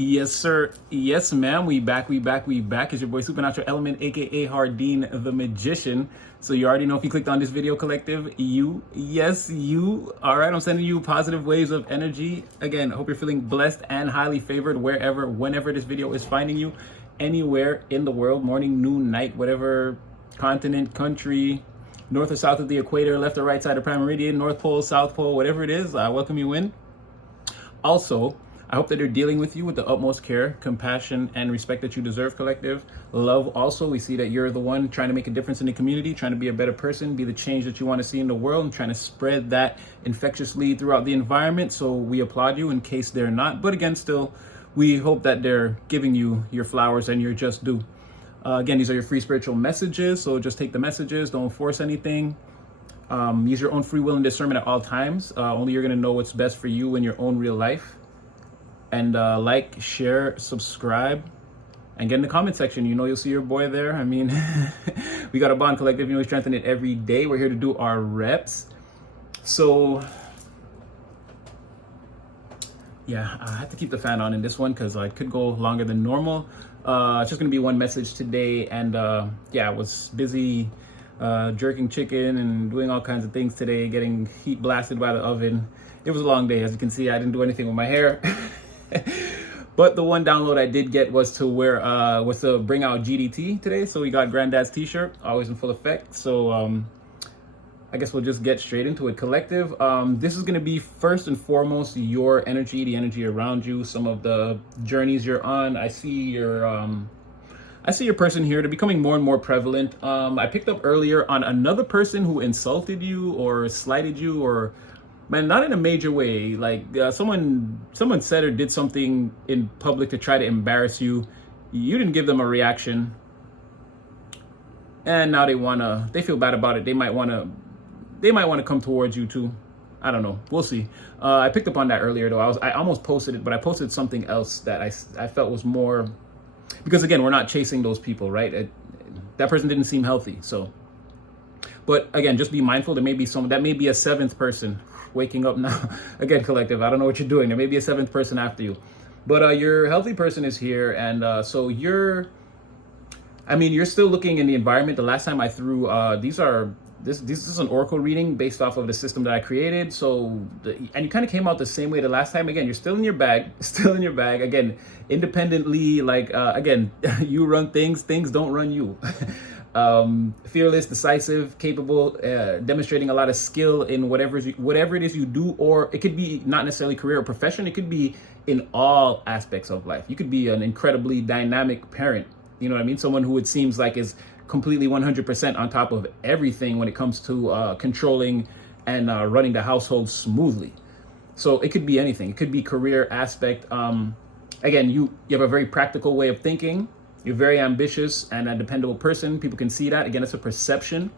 Yes, sir. Yes, ma'am. We back. It's your boy Supernatural Element, aka Hardin the Magician. So you already know if you clicked on this video collective, you. All right, I'm sending you positive waves of energy. Again, I hope you're feeling blessed and highly favored whenever this video is finding you, anywhere in the world, morning, noon, night, whatever continent, country, north or south of the equator, left or right side of Prime Meridian, North Pole, South Pole, whatever it is. I welcome you in. Also, I hope that they're dealing with you with the utmost care, compassion, and respect that you deserve, collective. Love also, we see that you're the one trying to make a difference in the community, trying to be a better person, be the change that you want to see in the world, and trying to spread that infectiously throughout the environment. So we applaud you in case they're not. But again, still, we hope that they're giving you your flowers and your just due. Again, these are your free spiritual messages. So just take the messages, don't force anything. Use your own free will and discernment at all times. Only you're going to know what's best for you in your own real life. And like, share, subscribe, and get in the comment section. You know, you'll see your boy there. I mean, we got a bond collective. You know, we strengthen it every day. We're here to do our reps. So, yeah, I have to keep the fan on in this one because I could go longer than normal. It's just going to be one message today. And yeah, I was busy jerking chicken and doing all kinds of things today, getting heat blasted by the oven. It was a long day. As you can see, I didn't do anything with my hair. But the one download I did get was to bring out GDT today. So we got Granddad's t-shirt, always in full effect. So I guess we'll just get straight into it. Collective, this is going to be first and foremost your energy, the energy around you, some of the journeys you're on. I see your person here. They're becoming more and more prevalent. I picked up earlier on another person who insulted you or slighted you, or man, not in a major way. Like someone said or did something in public to try to embarrass you. You didn't give them a reaction, and now they feel bad about it. They might wanna come towards you too. I don't know. We'll see. I picked up on that earlier though. I almost posted it, but I posted something else that I felt was more, because again, we're not chasing those people, right? That person didn't seem healthy. So, but again, just be mindful. There may be that may be a seventh person waking up now. Again, collective, I don't know what you're doing. There may be a seventh person after you, but your healthy person is here. And so you're still looking in the environment. The last time I threw, this is an oracle reading based off of the system that I created. So, and you kind of came out the same way the last time. Again, you're still in your bag, again, independently, like, again, you run things don't run you. Fearless, decisive, capable, demonstrating a lot of skill in whatever it is you do, or it could be not necessarily career or profession. It could be in all aspects of life. You could be an incredibly dynamic parent. You know what I mean? Someone who it seems like is completely 100% on top of everything when it comes to controlling and running the household smoothly. So it could be anything. It could be career aspect. Again, you have a very practical way of thinking. You're very ambitious and a dependable person. People can see that. Again, it's a perception.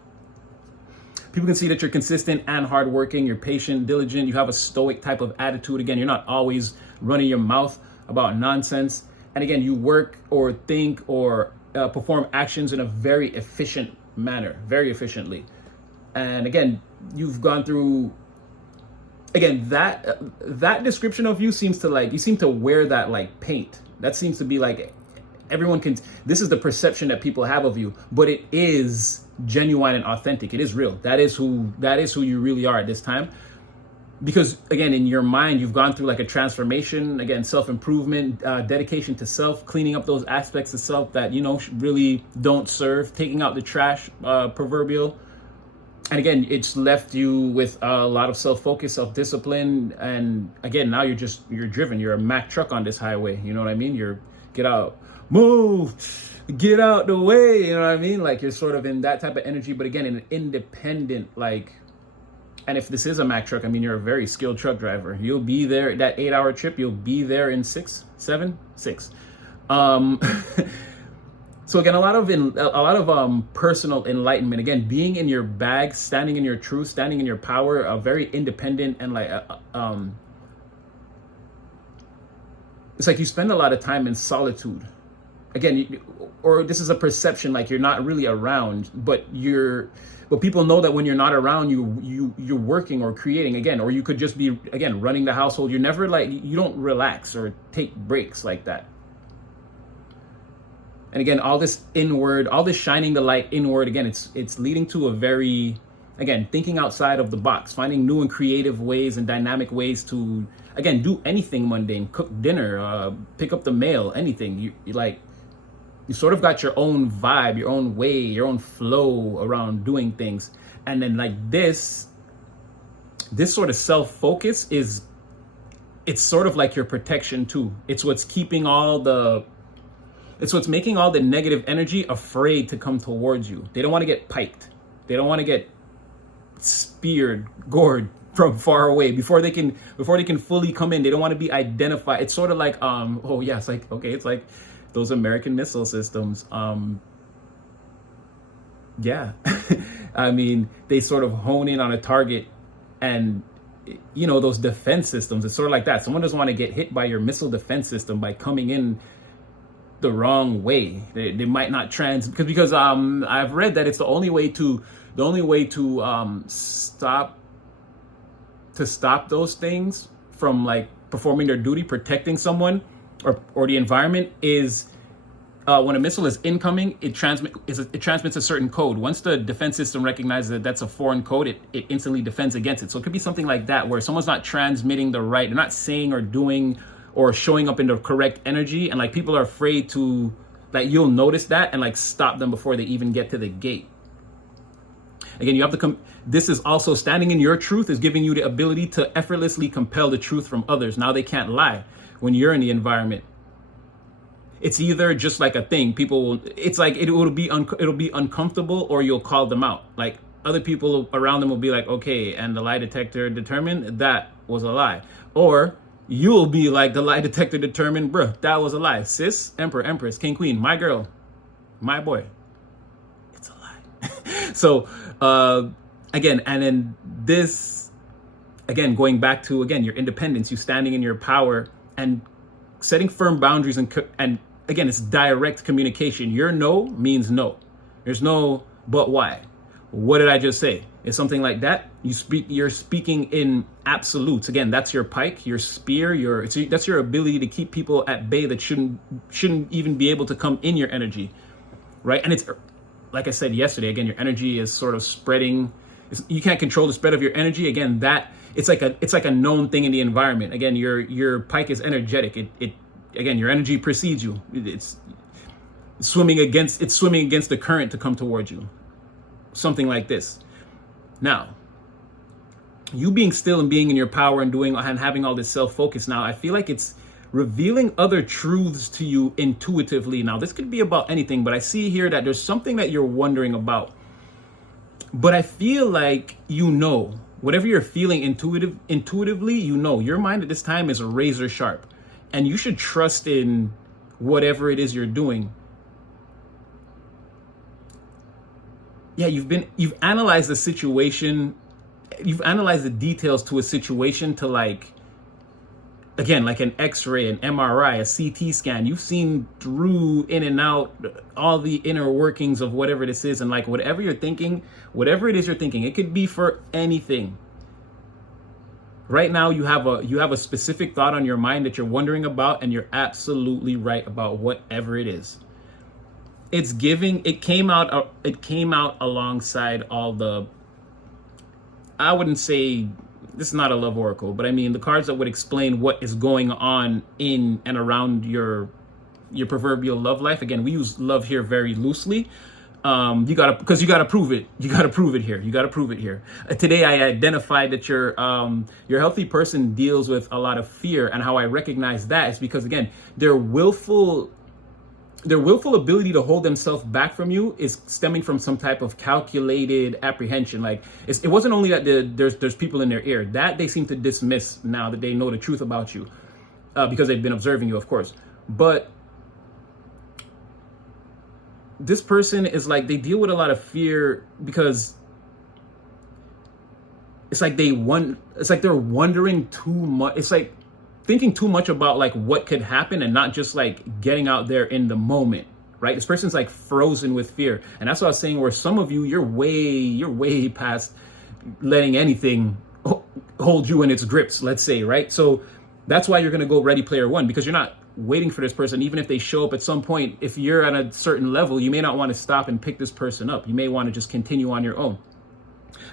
People can see that you're consistent and hardworking. You're patient, diligent. You have a stoic type of attitude. Again, you're not always running your mouth about nonsense. And again, you work or think or perform actions in a very efficient manner, very efficiently. And again, you've gone through, again, that description of you seems to you seem to wear that like paint. That seems to be like, this is the perception that people have of you, but it is genuine and authentic. It is real. That is who you really are at this time. Because again, in your mind, you've gone through like a transformation, again, self-improvement, dedication to self, cleaning up those aspects of self that, really don't serve, taking out the trash, proverbial. And again, it's left you with a lot of self-focus, self-discipline. And again, now you're driven. You're a Mack truck on this highway. You know what I mean? Get out, move, get out the way. You know what I mean? Like you're sort of in that type of energy, but again, in an independent, and if this is a Mack truck, you're a very skilled truck driver. You'll be there, that 8-hour trip, you'll be there in 6. So again, a lot of personal enlightenment. Again, being in your bag, standing in your truth, standing in your power, very independent, and it's like you spend a lot of time in solitude. again, or this is a perception, like you're not really around, but people know that when you're not around, you're working or creating again, or you could just be again running the household. You're never like, you don't relax or take breaks like that. And again, all this inward, all this shining the light inward, again, it's leading to a very, again, thinking outside of the box, finding new and creative ways and dynamic ways to, again, do anything mundane, cook dinner, pick up the mail, anything. You sort of got your own vibe, your own way, your own flow around doing things. And then like this sort of self-focus it's sort of like your protection too. It's what's keeping it's what's making all the negative energy afraid to come towards you. They don't want to get piked. They don't want to get speared, gored from far away before they can fully come in. They don't want to be identified. It's sort of like it's like those American missile systems. Yeah. I mean, they sort of hone in on a target, and those defense systems, it's sort of like that. Someone doesn't want to get hit by your missile defense system by coming in the wrong way. They might not because I've read that it's the only way to stop those things from like performing their duty, protecting someone or the environment, is when a missile is incoming, it transmits a certain code. Once the defense system recognizes that that's a foreign code, it instantly defends against it. So it could be something like that, where someone's not transmitting they're not saying or doing or showing up in the correct energy, and like people are afraid to, like, you'll notice that and like stop them before they even get to the gate. Again, you have to this is also standing in your truth is giving you the ability to effortlessly compel the truth from others. Now they can't lie when you're in the environment. It's either just like a thing. It's like it'll be uncomfortable, or you'll call them out. Like other people around them will be like, okay, and the lie detector determined that was a lie. Or you'll be like, the lie detector determined, bruh, that was a lie. Sis, emperor, empress, king, queen, my girl, my boy, it's a lie. So again, and then this, again, going back to, again, your independence, you standing in your power and setting firm boundaries, and again, it's direct communication. Your no means no. There's no but why. What did I just say? It's something like that. You're speaking in absolutes. Again, that's your pike, your spear, that's your ability to keep people at bay that shouldn't even be able to come in your energy, right? And it's like I said yesterday. Again, your energy is sort of spreading. You can't control the spread of your energy. Again, it's like a known thing in the environment. Again, your pike is energetic. Again, your energy precedes you. It's swimming against the current to come towards you. Something like this. Now, you being still and being in your power and having all this self-focus, now I feel like it's revealing other truths to you intuitively. Now, this could be about anything, but I see here that there's something that you're wondering about. But I feel like whatever you're feeling intuitively, your mind at this time is razor sharp, and you should trust in whatever it is you're doing. Yeah, you've analyzed the situation, you've analyzed the details to a situation to like an X-ray, an MRI, a CT scan. You've seen through, in and out, all the inner workings of whatever this is, and like whatever it is you're thinking, it could be for anything. Right now, you have a specific thought on your mind that you're wondering about, and you're absolutely right about whatever it is. It came out alongside all the, I wouldn't say, this is not a love oracle, but I mean the cards that would explain what is going on in and around your proverbial love life. Again, we use love here very loosely. You gotta prove it. You gotta prove it here. Today I identified that your healthy person deals with a lot of fear, and how I recognize that is because, again, their willful ability to hold themselves back from you is stemming from some type of calculated apprehension. Like it wasn't only that there's people in their ear that they seem to dismiss now that they know the truth about you, because they've been observing you, of course. But this person is like, they deal with a lot of fear because it's like they're wondering too much. It's like thinking too much about like what could happen and not just like getting out there in the moment, right? This person's like frozen with fear. And that's what I was saying, where some of you, you're way past letting anything hold you in its grips, let's say, right? So that's why you're going to go Ready Player One, because you're not waiting for this person. Even if they show up at some point, if you're at a certain level, you may not want to stop and pick this person up. You may want to just continue on your own.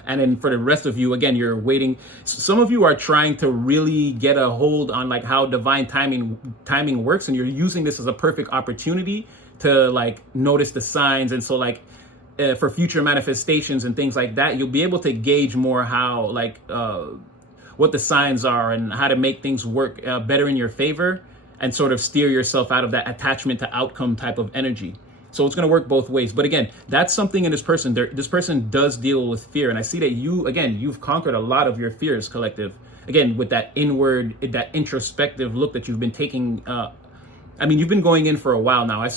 And then for the rest of you, again, you're waiting. Some of you are trying to really get a hold on like how divine timing works, and you're using this as a perfect opportunity to like notice the signs. And so like for future manifestations and things like that, you'll be able to gauge more how like what the signs are and how to make things work better in your favor, and sort of steer yourself out of that attachment to outcome type of energy. So it's going to work both ways. But again, that's something in this person. This person does deal with fear. And I see that you've conquered a lot of your fears, collective. Again, with that inward, that introspective look that you've been taking. You've been going in for a while now.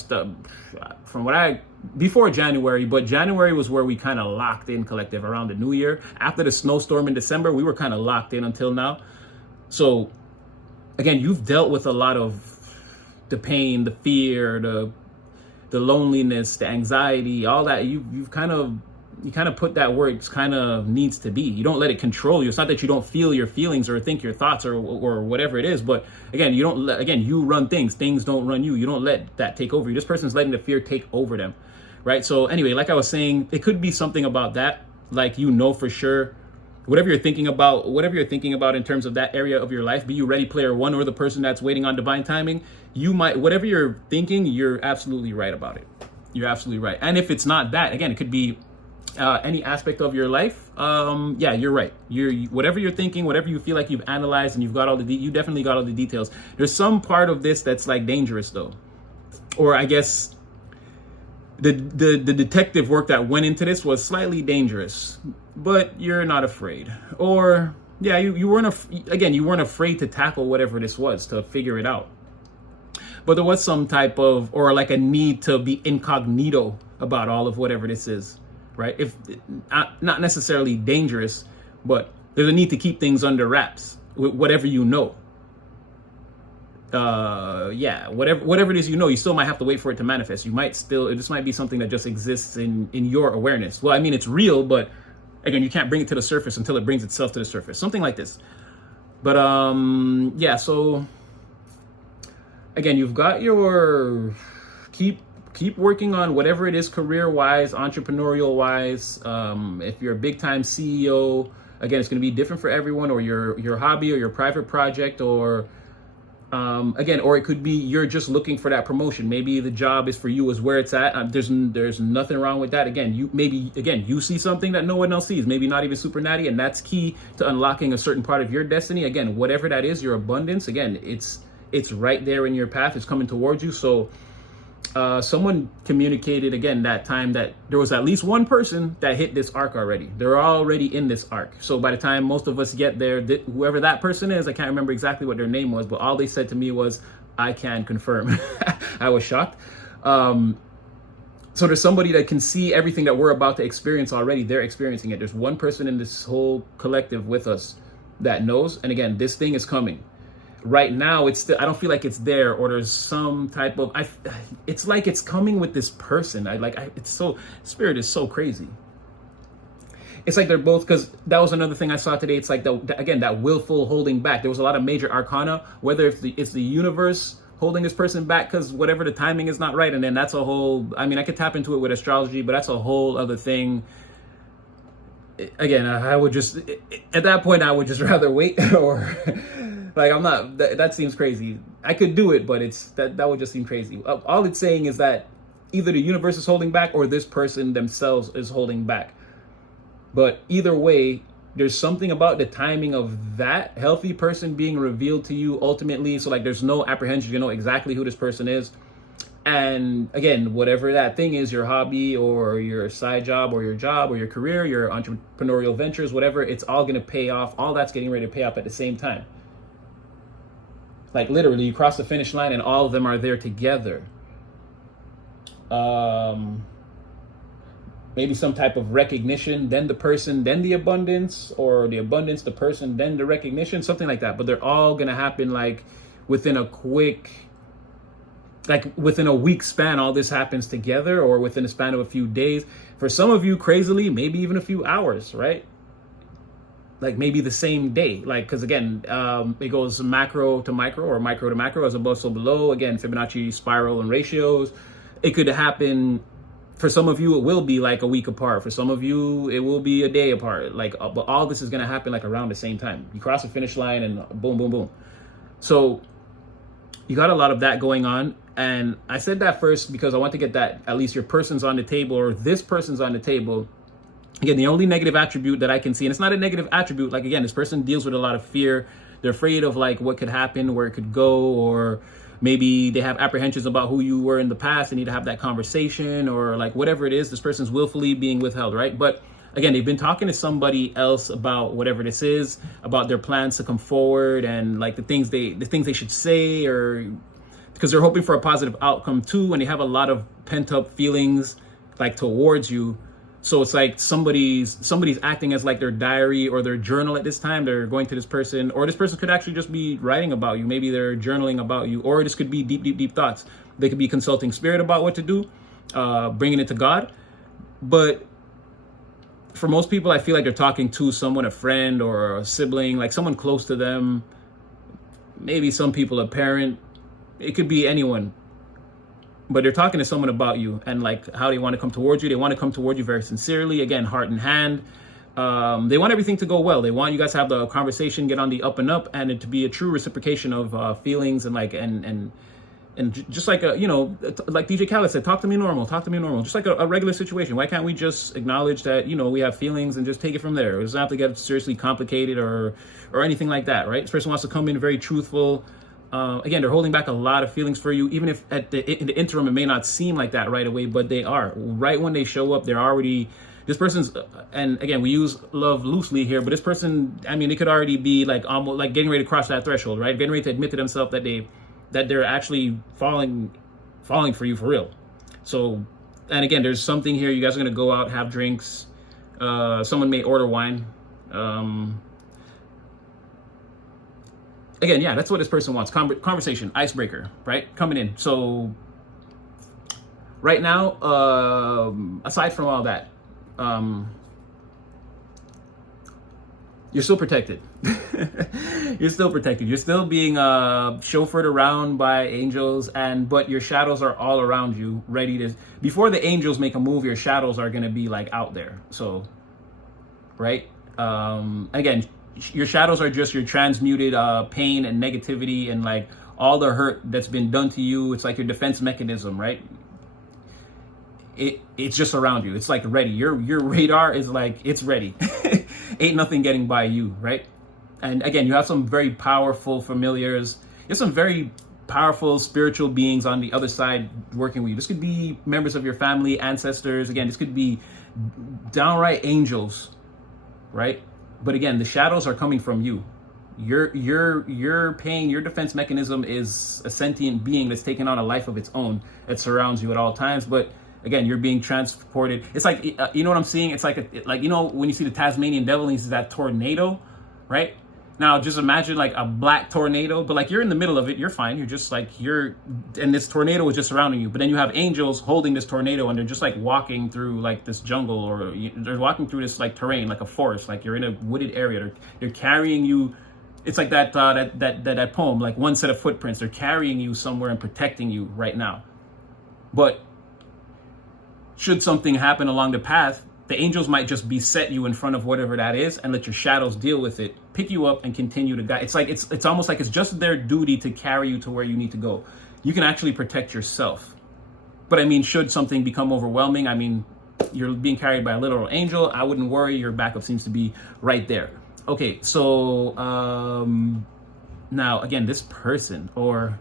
Before January, but January was where we kind of locked in, collective, around the new year. After the snowstorm in December, we were kind of locked in until now. So again, you've dealt with a lot of the pain, the fear, the loneliness, the anxiety, all that. You kind of put that where it kind of needs to be. You don't let it control you. It's not that you don't feel your feelings or think your thoughts or whatever it is, but again, you run things. Things don't run you. You don't let that take over you. This person's letting the fear take over them, right? So anyway, like I was saying, it could be something about that, like for sure. Whatever you're thinking about in terms of that area of your life, be you Ready Player One or the person that's waiting on divine timing, whatever you're thinking, you're absolutely right about it. You're absolutely right. And if it's not that, again, it could be any aspect of your life. You're right. Whatever you're thinking, whatever you feel like you've analyzed and you've got you definitely got all the details. There's some part of this that's like dangerous though, or I guess the detective work that went into this was slightly dangerous, but you're not afraid. Or you weren't afraid to tackle whatever this was, to figure it out. But there was some type of, or like a need to be incognito about all of whatever this is, right? If not necessarily dangerous, but there's a need to keep things under wraps with whatever you know. Whatever it is, you still might have to wait for it to manifest. This might be something that just exists in your awareness. Well, I mean, it's real, but again, you can't bring it to the surface until it brings itself to the surface. Something like this. But so again, you've got your keep working on whatever it is, career-wise, entrepreneurial-wise. If you're a big-time CEO, again, it's going to be different for everyone, or your hobby or your private project, or or it could be you're just looking for that promotion. Maybe the job is for you, is where it's at. There's nothing wrong with that. Again, you see something that no one else sees, maybe not even super natty, and that's key to unlocking a certain part of your destiny. Again, whatever that is, your abundance, again, it's right there in your path. It's coming towards you. So someone communicated again that time that there was at least one person that hit this arc already. They're already in this arc. So by the time most of us get there, whoever that person is, I can't remember exactly what their name was, but all they said to me was, "I can confirm." I was shocked. So there's somebody that can see everything that we're about to experience already. They're experiencing it. There's one person in this whole collective with us that knows. And again, this thing is coming. Right now, it's still, I don't feel like it's there, or there's some type of, it's like it's coming with this person. Spirit is so crazy. It's like they're both, because that was another thing I saw today. It's like that willful holding back. There was a lot of major arcana, whether it's the universe holding this person back because whatever the timing is not right. And then that's a whole, I could tap into it with astrology, but that's a whole other thing. Again, I would just, at that point, I would just rather wait, or like, I'm not, that seems crazy. I could do it, but that would just seem crazy. All it's saying is that either the universe is holding back or this person themselves is holding back. But either way, there's something about the timing of that healthy person being revealed to you ultimately. So like, there's no apprehension. You know exactly who this person is. And again, whatever that thing is, your hobby or your side job or your career, your entrepreneurial ventures, whatever, it's all going to pay off. All that's getting ready to pay off at the same time. Like literally, you cross the finish line and all of them are there together. maybe some type of recognition, then the person, then the abundance, or the abundance, the person, then the recognition, something like that. But they're all gonna happen like within a quick, like within a week span. All this happens together, or within a span of a few days. For some of you, crazily, maybe even a few hours, right? Like maybe the same day, like, because again, it goes macro to micro, or micro to macro, as above so below. Again, Fibonacci spiral and ratios. It could happen. For some of you, it will be like a week apart. For some of you, it will be a day apart. Like, but all this is going to happen like around the same time. You cross the finish line and boom, boom, boom. So you got a lot of that going on. And I said that first because I want to get that at least your person's on the table, or this person's on the table. Again, the only negative attribute that I can see, and it's not a negative attribute, like again, this person deals with a lot of fear. They're afraid of like what could happen, where it could go, or maybe they have apprehensions about who you were in the past. They need to have that conversation, or like whatever it is, this person's willfully being withheld, right? But again, they've been talking to somebody else about whatever this is, about their plans to come forward, and like the things they should say, or because they're hoping for a positive outcome too, and they have a lot of pent up feelings like towards you. So it's like somebody's acting as like their diary or their journal at this time. They're going to this person, or this person could actually just be writing about you. Maybe they're journaling about you, or this could be deep, deep, deep thoughts. They could be consulting spirit about what to do, bringing it to God. But for most people, I feel like they're talking to someone, a friend or a sibling, like someone close to them. Maybe some people, a parent. It could be anyone. But they're talking to someone about you and like how they want to come towards you. They want to come toward you very sincerely. Again, heart in hand. They want everything to go well. They want you guys to have the conversation, get on the up and up, and it to be a true reciprocation of feelings and like and just like a, you know, like DJ Khaled said, talk to me normal, just like a regular situation. Why can't we just acknowledge that, you know, we have feelings and just take it from there? It doesn't have to get seriously complicated or anything like that, right? This person wants to come in very truthful. Again, they're holding back a lot of feelings for you, even if in the interim it may not seem like that right away, but they are. Right when they show up, they're already, this person's, and again, we use love loosely here, but this person, I mean, it could already be like almost like getting ready to cross that threshold, right? Getting ready to admit to themselves that they're actually falling for you for real. So, and again, there's something here. You guys are going to go out, have drinks. Someone may order wine. Again, yeah, that's what this person wants. Conversation, icebreaker, right? Coming in. So right now, aside from all that, you're still protected. You're still protected. You're still being chauffeured around by angels, but your shadows are all around you, ready to, before the angels make a move, your shadows are going to be like out there. So, right? Again, your shadows are just your transmuted pain and negativity and like all the hurt that's been done to you. It's like your defense mechanism, right? It's just around you. It's like ready. Your radar is like, it's ready. Ain't nothing getting by you, right? And again, you have some very powerful familiars. There's some very powerful spiritual beings on the other side working with you. This could be members of your family, ancestors. Again, this could be downright angels, right? But again, the shadows are coming from you. Your pain, your defense mechanism is a sentient being that's taking on a life of its own. It surrounds you at all times. But again, you're being transported. It's like, you know what I'm seeing? It's like, you know, when you see the Tasmanian devil and you see that tornado, right? Now, just imagine like a black tornado, but like you're in the middle of it, you're fine. You're just like, and this tornado is just surrounding you. But then you have angels holding this tornado and they're just like walking through like this jungle, or they're walking through this like terrain, like a forest, like you're in a wooded area. They're carrying you. It's like that poem, like one set of footprints. They're carrying you somewhere and protecting you right now. But should something happen along the path, the angels might just beset you in front of whatever that is and let your shadows deal with it, pick you up and continue to guide. It's like, it's almost like it's just their duty to carry you to where you need to go. You can actually protect yourself. But I mean, should something become overwhelming, I mean, you're being carried by a literal angel, I wouldn't worry. Your backup seems to be right there. Okay, so now again, this person, or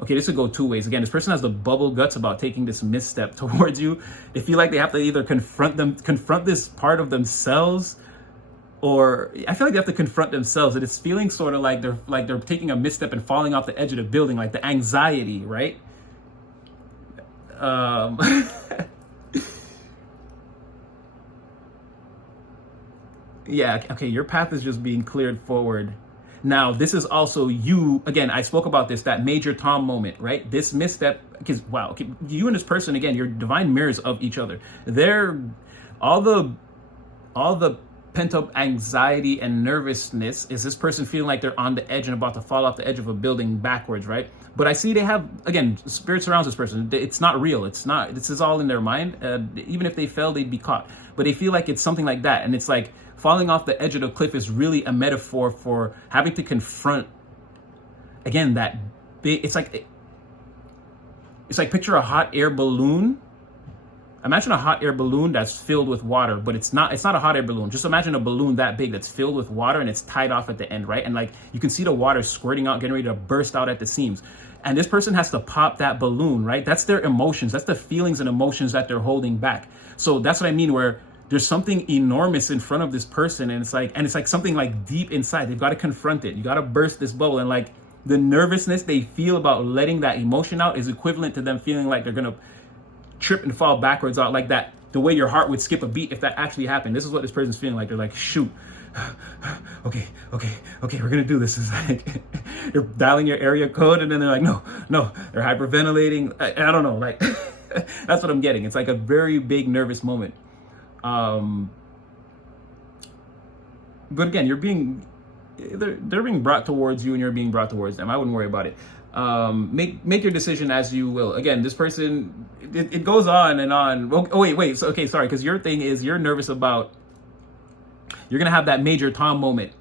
okay, this could go two ways. Again, this person has the bubble guts about taking this misstep towards you. They feel like they have to either confront this part of themselves, or I feel like they have to confront themselves. And it's feeling sort of like they're taking a misstep and falling off the edge of the building, like the anxiety, right? Yeah, okay, your path is just being cleared forward. Now, this is also you, again, I spoke about this, that major Tom moment, right? This misstep, because, wow, okay, you and this person, again, you're divine mirrors of each other. They're, all the pent-up anxiety and nervousness is this person feeling like they're on the edge and about to fall off the edge of a building backwards, right? But I see they have, again, spirit surrounds this person. It's not real. It's not, this is all in their mind. Even if they fell, they'd be caught. But they feel like it's something like that. And it's like falling off the edge of the cliff is really a metaphor for having to confront, again, that big, it's like picture a hot air balloon. Imagine a hot air balloon that's filled with water, but it's not a hot air balloon. Just imagine a balloon that big that's filled with water and it's tied off at the end, right? And like you can see the water squirting out, getting ready to burst out at the seams. And this person has to pop that balloon, right? That's their emotions. That's the feelings and emotions that they're holding back. So that's what I mean, where there's something enormous in front of this person, and it's like something like deep inside. They've got to confront it. You got to burst this bubble, and like the nervousness they feel about letting that emotion out is equivalent to them feeling like they're gonna trip and fall backwards out, like that, the way your heart would skip a beat if that actually happened. This is what this person's feeling like. They're like, shoot, okay, we're gonna do this. It's like you're dialing your area code, and then they're like, no, they're hyperventilating. I don't know, like that's what I'm getting. It's like a very big nervous moment. But again, they're being brought towards you, and you're being brought towards them. I wouldn't worry about it. Make your decision as you will. Again, this person, it goes on and on. Oh wait. So, okay, sorry, because your thing is you're nervous about, you're gonna have that major Tom moment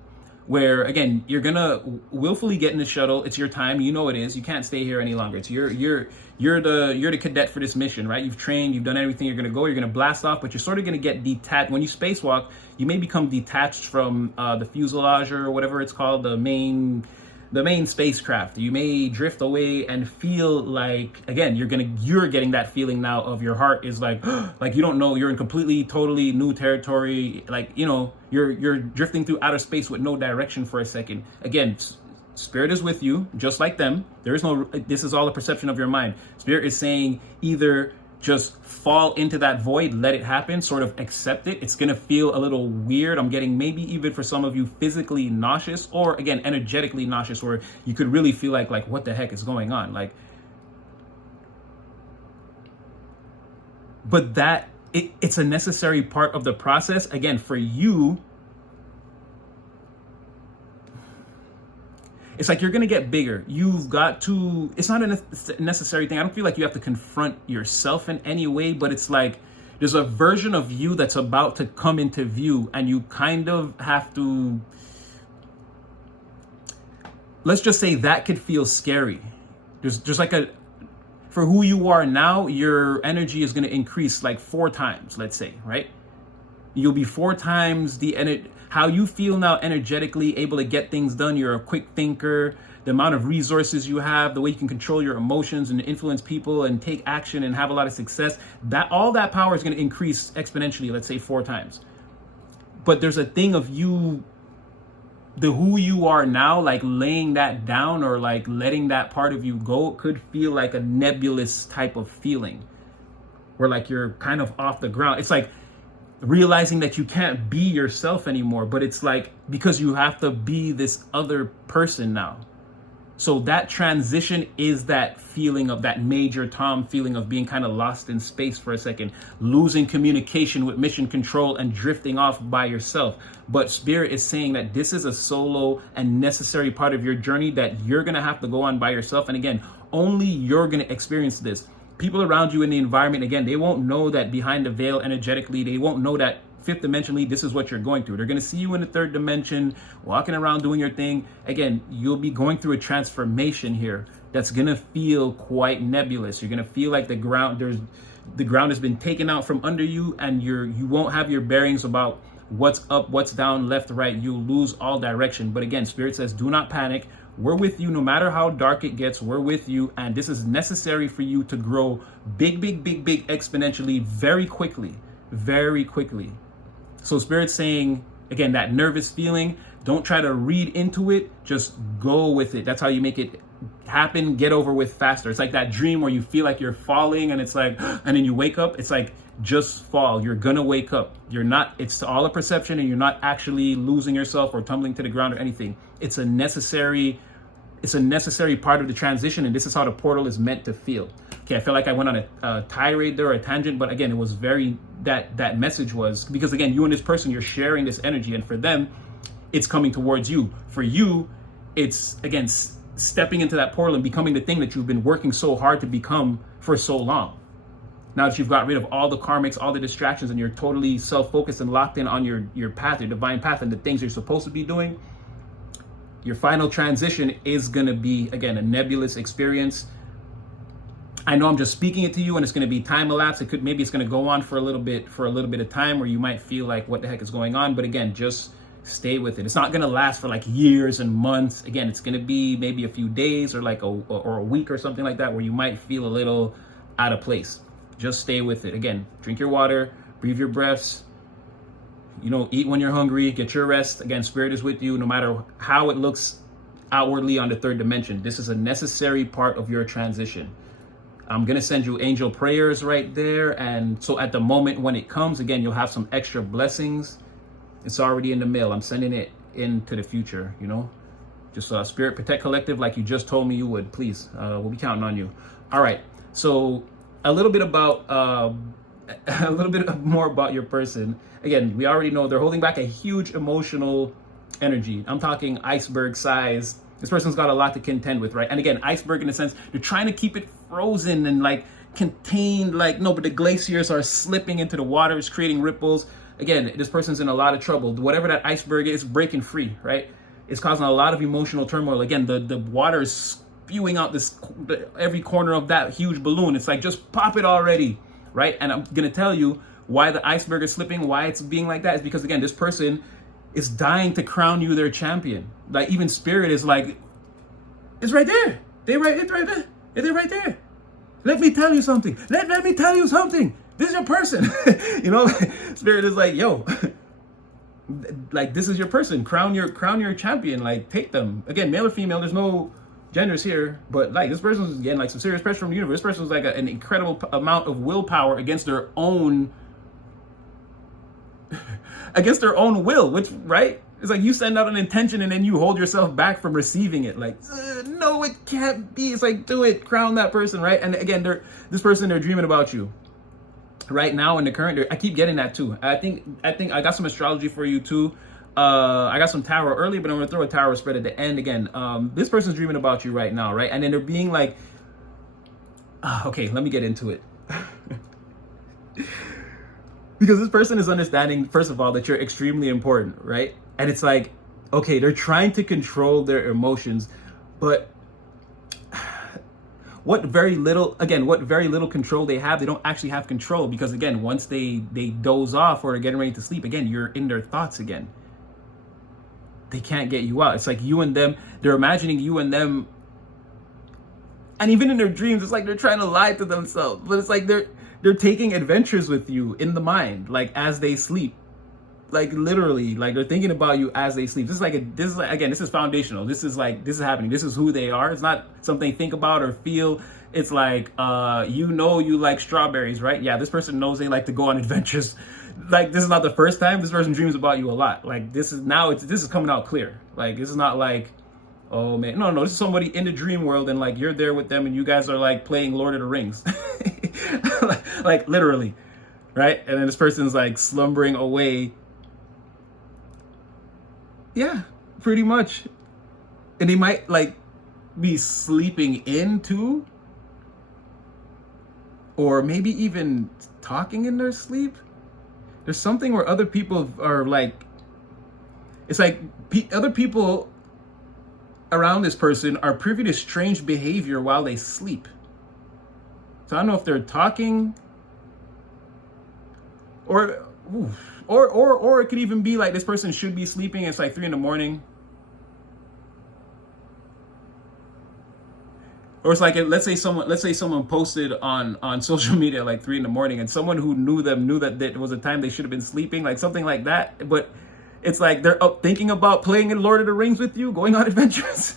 where, again, you're gonna willfully get in the shuttle. It's your time. You know it is. You can't stay here any longer. It's you're the cadet for this mission, right? You've trained. You've done everything. You're gonna go. You're gonna blast off, but you're sort of gonna get detached when you spacewalk. You may become detached from the fuselage or whatever it's called, the main spacecraft. You may drift away and feel like, again, you're getting that feeling now of your heart is like like you don't know, you're in completely totally new territory, like, you know, you're drifting through outer space with no direction for a second. Again, spirit is with you just like them. There is no, this is all a perception of your mind. Spirit is saying either just fall into that void, let it happen, sort of accept it. It's gonna feel a little weird. I'm getting maybe even for some of you physically nauseous, or again energetically nauseous, where you could really feel like what the heck is going on, like. But that it's a necessary part of the process. Again, for you, it's like you're going to get bigger. You've got to, it's not a necessary thing. I don't feel like you have to confront yourself in any way, but it's like there's a version of you that's about to come into view, and you kind of have to, let's just say that could feel scary. There's like a, for who you are now, your energy is going to increase like 4 times, let's say, right? You'll be 4 times the energy. How you feel now energetically, able to get things done. You're a quick thinker. The amount of resources you have, the way you can control your emotions and influence people and take action and have a lot of success, that all that power is going to increase exponentially, let's say 4 times. But there's a thing of you, the who you are now, like laying that down or like letting that part of you go could feel like a nebulous type of feeling where like you're kind of off the ground. It's like realizing that you can't be yourself anymore, but it's like because you have to be this other person now. So that transition is that feeling of that major Tom feeling of being kind of lost in space for a second, losing communication with mission control and drifting off by yourself. But Spirit is saying that this is a solo and necessary part of your journey that you're going to have to go on by yourself. And again, only you're going to experience this. People around you in the environment, again, they won't know that behind the veil energetically. They won't know that 5th dimensionally, this is what you're going through. They're going to see you in the 3rd dimension, walking around doing your thing. Again, you'll be going through a transformation here that's going to feel quite nebulous. You're going to feel like the ground has been taken out from under you, and you won't have your bearings about what's up, what's down, left, right. You'll lose all direction. But again, Spirit says, do not panic. We're with you no matter how dark it gets. We're with you, and this is necessary for you to grow big exponentially very quickly. So Spirit's saying, again, that nervous feeling, don't try to read into it, just go with it. That's how you make it happen, get over with faster. It's like that dream where you feel like you're falling and it's like, and then you wake up. It's like, just fall. You're gonna wake up. You're not, it's all a perception, and you're not actually losing yourself or tumbling to the ground or anything. It's a necessary part of the transition, and this is how the portal is meant to feel. Okay, I feel like I went on a tirade there, or a tangent, but again, it was very, that message was, because again, you and this person, you're sharing this energy, and for them, it's coming towards you. For you, it's, again, stepping into that portal and becoming the thing that you've been working so hard to become for so long. Now that you've got rid of all the karmics, all the distractions, and you're totally self-focused and locked in on your path, your divine path, and the things you're supposed to be doing, your final transition is going to be, again, a nebulous experience. I know I'm just speaking it to you, and it's going to be time elapsed. Maybe it's going to go on for a little bit of time where you might feel like, what the heck is going on? But again, just stay with it. It's not going to last for like years and months. Again, it's going to be maybe a few days or like a week or something like that, where you might feel a little out of place. Just stay with it. Again, drink your water, breathe your breaths, eat when you're hungry, get your rest. Again, spirit is with you no matter how it looks outwardly on the third dimension. This is a necessary part of your transition. I'm going to send you angel prayers right there. And so at the moment when it comes, again, you'll have some extra blessings. It's already in the mail. I'm sending it into the future, Just Spirit Protect Collective, like you just told me you would. Please, we'll be counting on you. All right. So a little bit more about your person. Again, we already know they're holding back a huge emotional energy. I'm talking iceberg size. This person's got a lot to contend with, right? And again, iceberg in the sense, they're trying to keep it frozen and like contained, but the glaciers are slipping into the water, it's creating ripples. Again, this person's in a lot of trouble. Whatever that iceberg is, breaking free, right? It's causing a lot of emotional turmoil. Again, the water is spewing out every corner of that huge balloon. It's like, just pop it already, right? And I'm gonna tell you why the iceberg is slipping, why it's being like that, is because again, this person is dying to crown you their champion. Like, even spirit is like, it's right there. It's right there. They're right there. Let me tell you something. Let me tell you something. This is your person. Spirit is like, yo, like, this is your person. Crown your champion. Like, take them. Again, male or female, there's no genders here, but like, this person's getting like some serious pressure from the universe. This person's like an incredible amount of willpower against their own will, which, right? It's like you send out an intention and then you hold yourself back from receiving it. Like, no, it can't be. It's like, do it, crown that person, right? And again, they're dreaming about you right now in the current. I keep getting that too. I think I got some astrology for you too. I got some tarot early, but I'm gonna throw a tarot spread at the end again. This person's dreaming about you right now, right? And then they're being like, okay, let me get into it. Because this person is understanding, first of all, that you're extremely important, right? And it's like, okay, they're trying to control their emotions, but what very little control they have, they don't actually have control, because again, once they doze off or are getting ready to sleep, again, you're in their thoughts again. They can't get you out. It's like you and them, they're imagining you and them, and even in their dreams, it's like they're trying to lie to themselves, but it's like they're taking adventures with you in the mind, like as they sleep, like literally, like they're thinking about you as they sleep. This is foundational. This is happening. This is who they are. It's not something think about or feel. It's like, you like strawberries, right? Yeah, this person knows they like to go on adventures. Like, this is not the first time this person dreams about you a lot. Like, this is coming out clear. Like, this is not like, oh man, no, this is somebody in the dream world and like you're there with them and you guys are like playing Lord of the Rings. like literally, right? And then this person's like slumbering away. Yeah, pretty much. And they might like be sleeping in too, or maybe even talking in their sleep. There's something where other people are like, it's like other people around this person are privy to strange behavior while they sleep. So I don't know if they're talking, or it could even be like this person should be sleeping. It's like 3 a.m. Or it's like, let's say someone posted on social media like 3 a.m, and someone who knew that there was a time they should have been sleeping, like something like that. But It's like they're up thinking about playing in Lord of the Rings with you, going on adventures.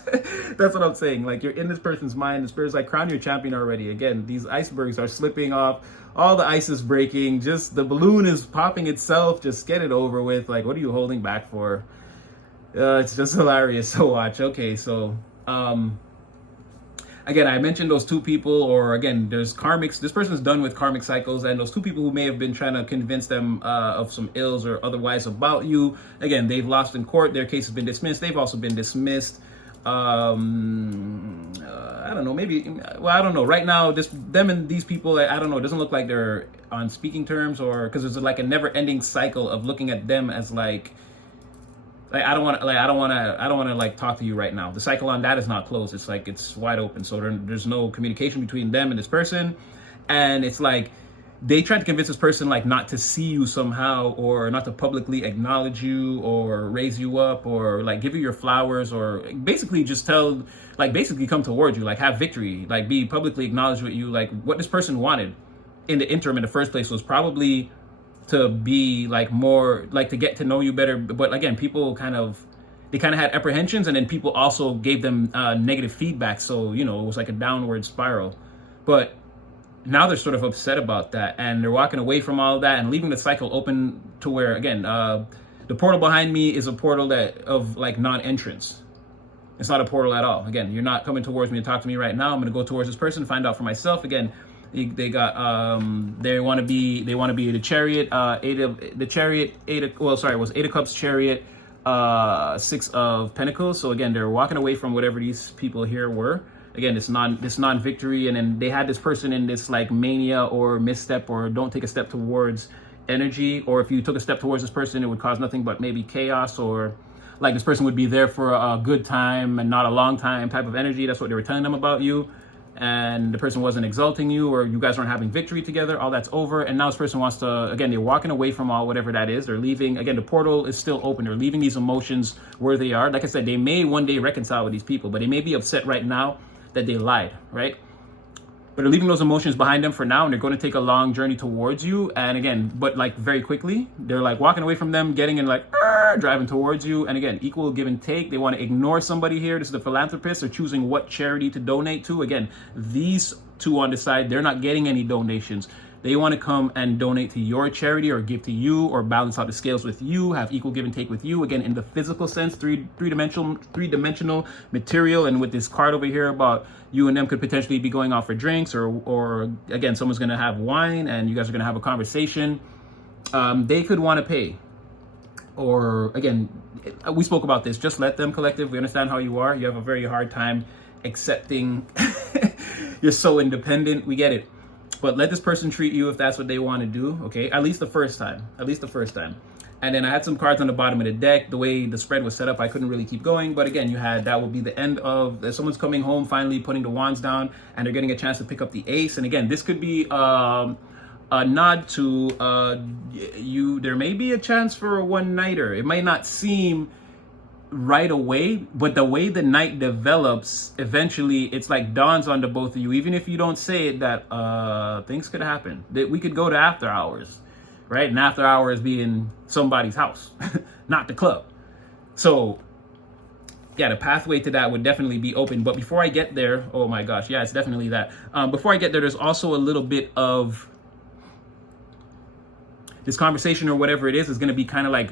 That's what I'm saying. Like, you're in this person's mind. The spirit's like, crown your champion already. Again, these icebergs are slipping off. All the ice is breaking. Just the balloon is popping itself. Just get it over with. Like, what are you holding back for? It's just hilarious to watch. Okay, so again, I mentioned those two people, or again, there's karmics. This person's done with karmic cycles, and those two people who may have been trying to convince them of some ills or otherwise about you. Again, they've lost in court. Their case has been dismissed. They've also been dismissed. I don't know. Maybe. Well, I don't know. Right now, them and these people, I don't know. It doesn't look like they're on speaking terms, or because there's like a never-ending cycle of looking at them as like I don't want to like talk to you right now. The cycle on that is not closed. It's like it's wide open. So there's no communication between them and this person, and it's like they tried to convince this person like not to see you somehow, or not to publicly acknowledge you, or raise you up, or like give you your flowers, or basically just basically come towards you, like have victory, like be publicly acknowledged with you. Like what this person wanted in the interim in the first place was probably to be like more like to get to know you better. But again, people kind of had apprehensions, and then people also gave them negative feedback. So, you know, it was like a downward spiral. But now they're sort of upset about that, and they're walking away from all of that and leaving the cycle open to where, again, the portal behind me is a portal that of like non-entrance. It's not a portal at all. Again, you're not coming towards me to talk to me right now. I'm going to go towards this person, find out for myself. Again, they got they want to be the chariot, eight of cups, chariot, 6 of pentacles. So again, they're walking away from whatever these people here were. Again, this non-victory, and then they had this person in this like mania or misstep, or don't take a step towards energy, or if you took a step towards this person, it would cause nothing but maybe chaos, or like this person would be there for a good time and not a long time type of energy. That's what they were telling them about you. And the person wasn't exalting you, or you guys weren't having victory together. All that's over, and now this person wants to, again, they're walking away from all whatever that is. They're leaving. Again, the portal is still open. They're leaving these emotions where they are. Like I said, they may one day reconcile with these people, but they may be upset right now that they lied, right? But they're leaving those emotions behind them for now, and they're going to take a long journey towards you. And again, but like very quickly, they're like walking away from them, getting in like driving towards you. And again, equal give and take. They want to ignore somebody here. This is the philanthropist. They're choosing what charity to donate to. Again, these two on the side, they're not getting any donations. They want to come and donate to your charity, or give to you, or balance out the scales with you, have equal give and take with you. Again, in the physical sense, three-dimensional material. And with this card over here about you and them could potentially be going out for drinks, or again, someone's going to have wine and you guys are going to have a conversation. They could want to pay. Or again, we spoke about this. Just let them, collective. We understand how you are. You have a very hard time accepting. You're so independent. We get it. But let this person treat you if that's what they want to do, okay? At least the first time. And then I had some cards on the bottom of the deck. The way the spread was set up, I couldn't really keep going. But again, that would be the end of, someone's coming home, finally putting the wands down, and they're getting a chance to pick up the ace. And again, this could be a nod to you. There may be a chance for a one-nighter. It might not seem right away, but the way the night develops, eventually it's like dawns on the both of you, even if you don't say it, that things could happen, that we could go to after hours, right? And after hours being somebody's house, not the club. So yeah, the pathway to that would definitely be open. But before I get there, oh my gosh, yeah, it's definitely that. Before I get there, there's also a little bit of this conversation, or whatever it is going to be kind of like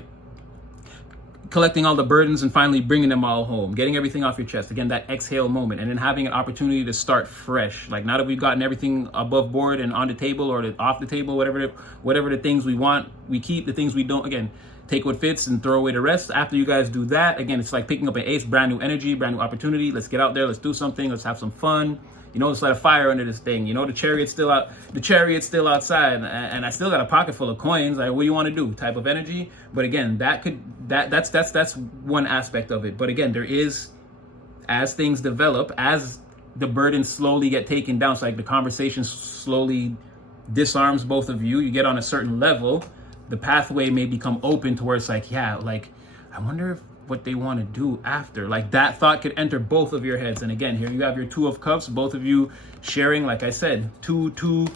collecting all the burdens and finally bringing them all home, getting everything off your chest. Again, that exhale moment, and then having an opportunity to start fresh. Like, now that we've gotten everything above board and on the table, or off the table, whatever the things we want, we keep. The things we don't, again, take what fits and throw away the rest. After you guys do that, again, it's like picking up an ace, brand new energy, brand new opportunity. Let's get out there. Let's do something. Let's have some fun. You know, let's light a fire under this thing. You know, the chariot's still out. The chariot's still outside, and I still got a pocket full of coins. Like, what do you want to do? Type of energy. But again, that's one aspect of it. But again, there is, as things develop, as the burdens slowly get taken down, so like the conversation slowly disarms both of you. You get on a certain level, the pathway may become open to where it's like, yeah, like, I wonder if what they want to do after. Like, that thought could enter both of your heads. And again, here you have your 2 of cups, both of you sharing, like I said, two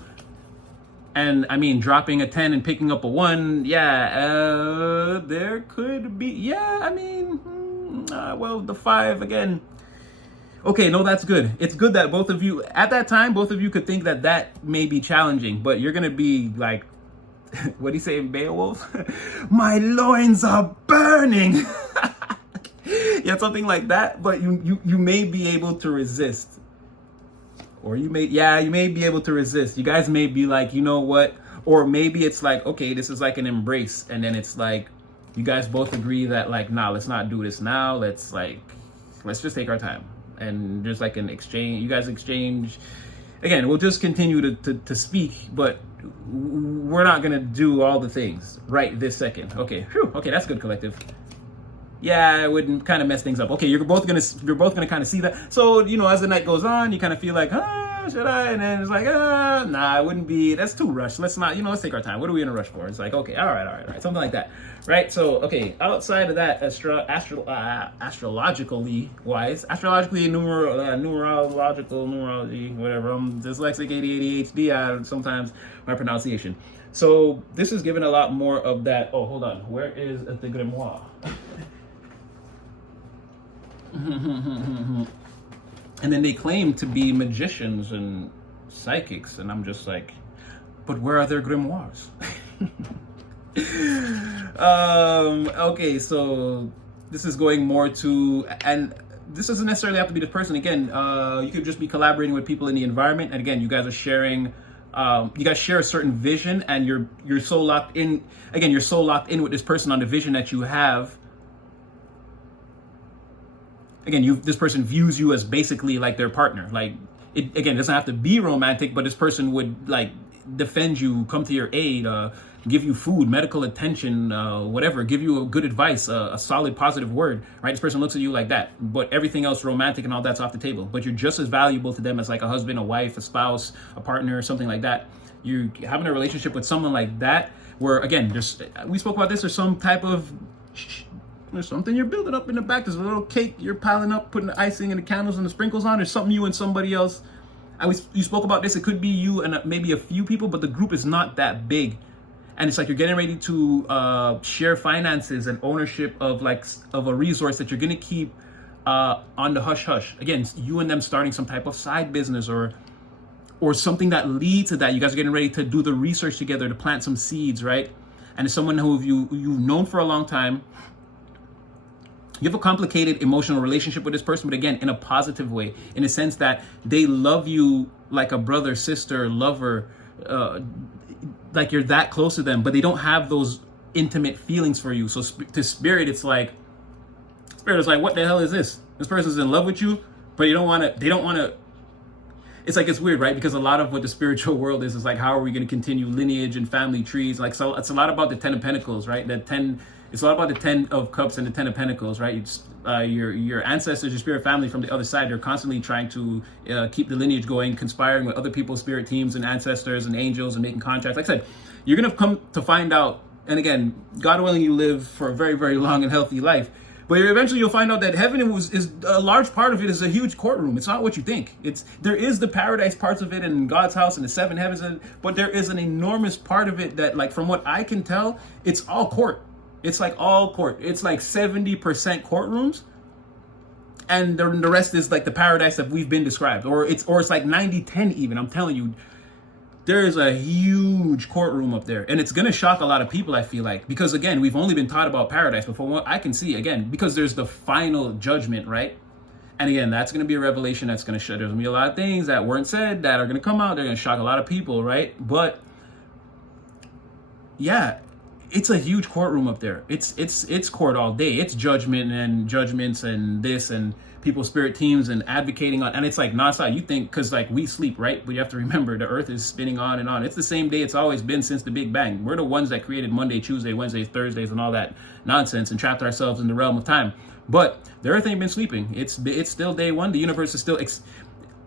And I mean, dropping a 10 and picking up a 1, yeah, there could be, yeah, I mean, well, the 5 again. Okay, no, that's good. It's good that both of you, at that time, both of you could think that that may be challenging, but you're going to be like, what do you say in Beowulf? My loins are burning. Yeah, something like that, but you may be able to resist. Or you may be able to resist. You guys may be like, you know what? Or maybe it's like, okay, this is like an embrace. And then it's like, you guys both agree that like, nah, let's not do this now. Let's just take our time. And there's like an exchange. You guys exchange. Again, we'll just continue to speak, but we're not going to do all the things right this second. Okay, whew, okay, that's good, collective. Yeah, it would kind of mess things up. Okay, you're both gonna kind of see that. So, you know, as the night goes on, you kind of feel like, should I? And then it's like, nah, it wouldn't be. That's too rushed. Let's not. You know, let's take our time. What are we in a rush for? It's like, okay, all right, something like that, right? So, okay, outside of that, astrologically wise, numerology, whatever. I'm dyslexic, ADHD. Sometimes my pronunciation. So this is given a lot more of that. Oh, hold on. Where is the Grimmoir? And then they claim to be magicians and psychics, and I'm just like, but where are their grimoires? Okay, so this is going more to, and this doesn't necessarily have to be the person. Again, you could just be collaborating with people in the environment, and again, you guys are sharing. You guys share a certain vision, and you're so locked in. Again, you're so locked in with this person on the vision that you have. Again, this person views you as basically like their partner. Like, it again, it doesn't have to be romantic, but this person would like defend you, come to your aid, give you food, medical attention, whatever, give you a good advice, a solid positive word, right? This person looks at you like that, but everything else romantic and all that's off the table. But you're just as valuable to them as like a husband, a wife, a spouse, a partner, something like that. You're having a relationship with someone like that, where again, we spoke about this, there's some type of, there's something you're building up in the back. There's a little cake you're piling up, putting the icing and the candles and the sprinkles on. There's something you and somebody else. You spoke about this. It could be you and maybe a few people, but the group is not that big. And it's like you're getting ready to share finances and ownership of a resource that you're going to keep on the hush hush. Again, you and them starting some type of side business or something that leads to that. You guys are getting ready to do the research together to plant some seeds, right? And it's someone who you've known for a long time. You have a complicated emotional relationship with this person, but again, in a positive way, in a sense that they love you like a brother, sister, lover, like you're that close to them, but they don't have those intimate feelings for you. So to Spirit, Spirit is like, what the hell is this? This person's in love with you, but they don't want to, it's like, it's weird, right? Because a lot of what the spiritual world is like, how are we going to continue lineage and family trees? Like, so it's a lot about the 10 of Pentacles, right? It's a lot about the 10 of Cups and the 10 of Pentacles, right? Your ancestors, your spirit family from the other side, they're constantly trying to keep the lineage going, conspiring with other people's spirit teams and ancestors and angels and making contracts. Like I said, you're going to come to find out, and again, God willing, you live for a very, very long and healthy life. But eventually you'll find out that heaven is a large part of it is a huge courtroom. It's not what you think. There is the paradise parts of it and God's house and the 7 heavens, but there is an enormous part of it that, like, from what I can tell, it's all court. It's like all court. It's like 70% courtrooms, and the rest is like the paradise that we've been described, or it's like 90-10 even. I'm telling you, there is a huge courtroom up there, and it's gonna shock a lot of people, I feel like, because again, we've only been taught about paradise, but from what I can see, again, because there's the final judgment, right? And again, that's gonna be a revelation that's gonna show. There's gonna be a lot of things that weren't said that are gonna come out. They're gonna shock a lot of people, right? But yeah, it's a huge courtroom up there. It's court all day. It's judgment and judgments and this and people's spirit teams and advocating on, and it's like nonstop. You think, because like we sleep, right? But you have to remember the earth is spinning on and on. It's the same day it's always been since the Big Bang. We're the ones that created Monday, Tuesday, Wednesdays, Thursdays, and all that nonsense and trapped ourselves in the realm of time. But the earth ain't been sleeping. It's still day one. The universe is still,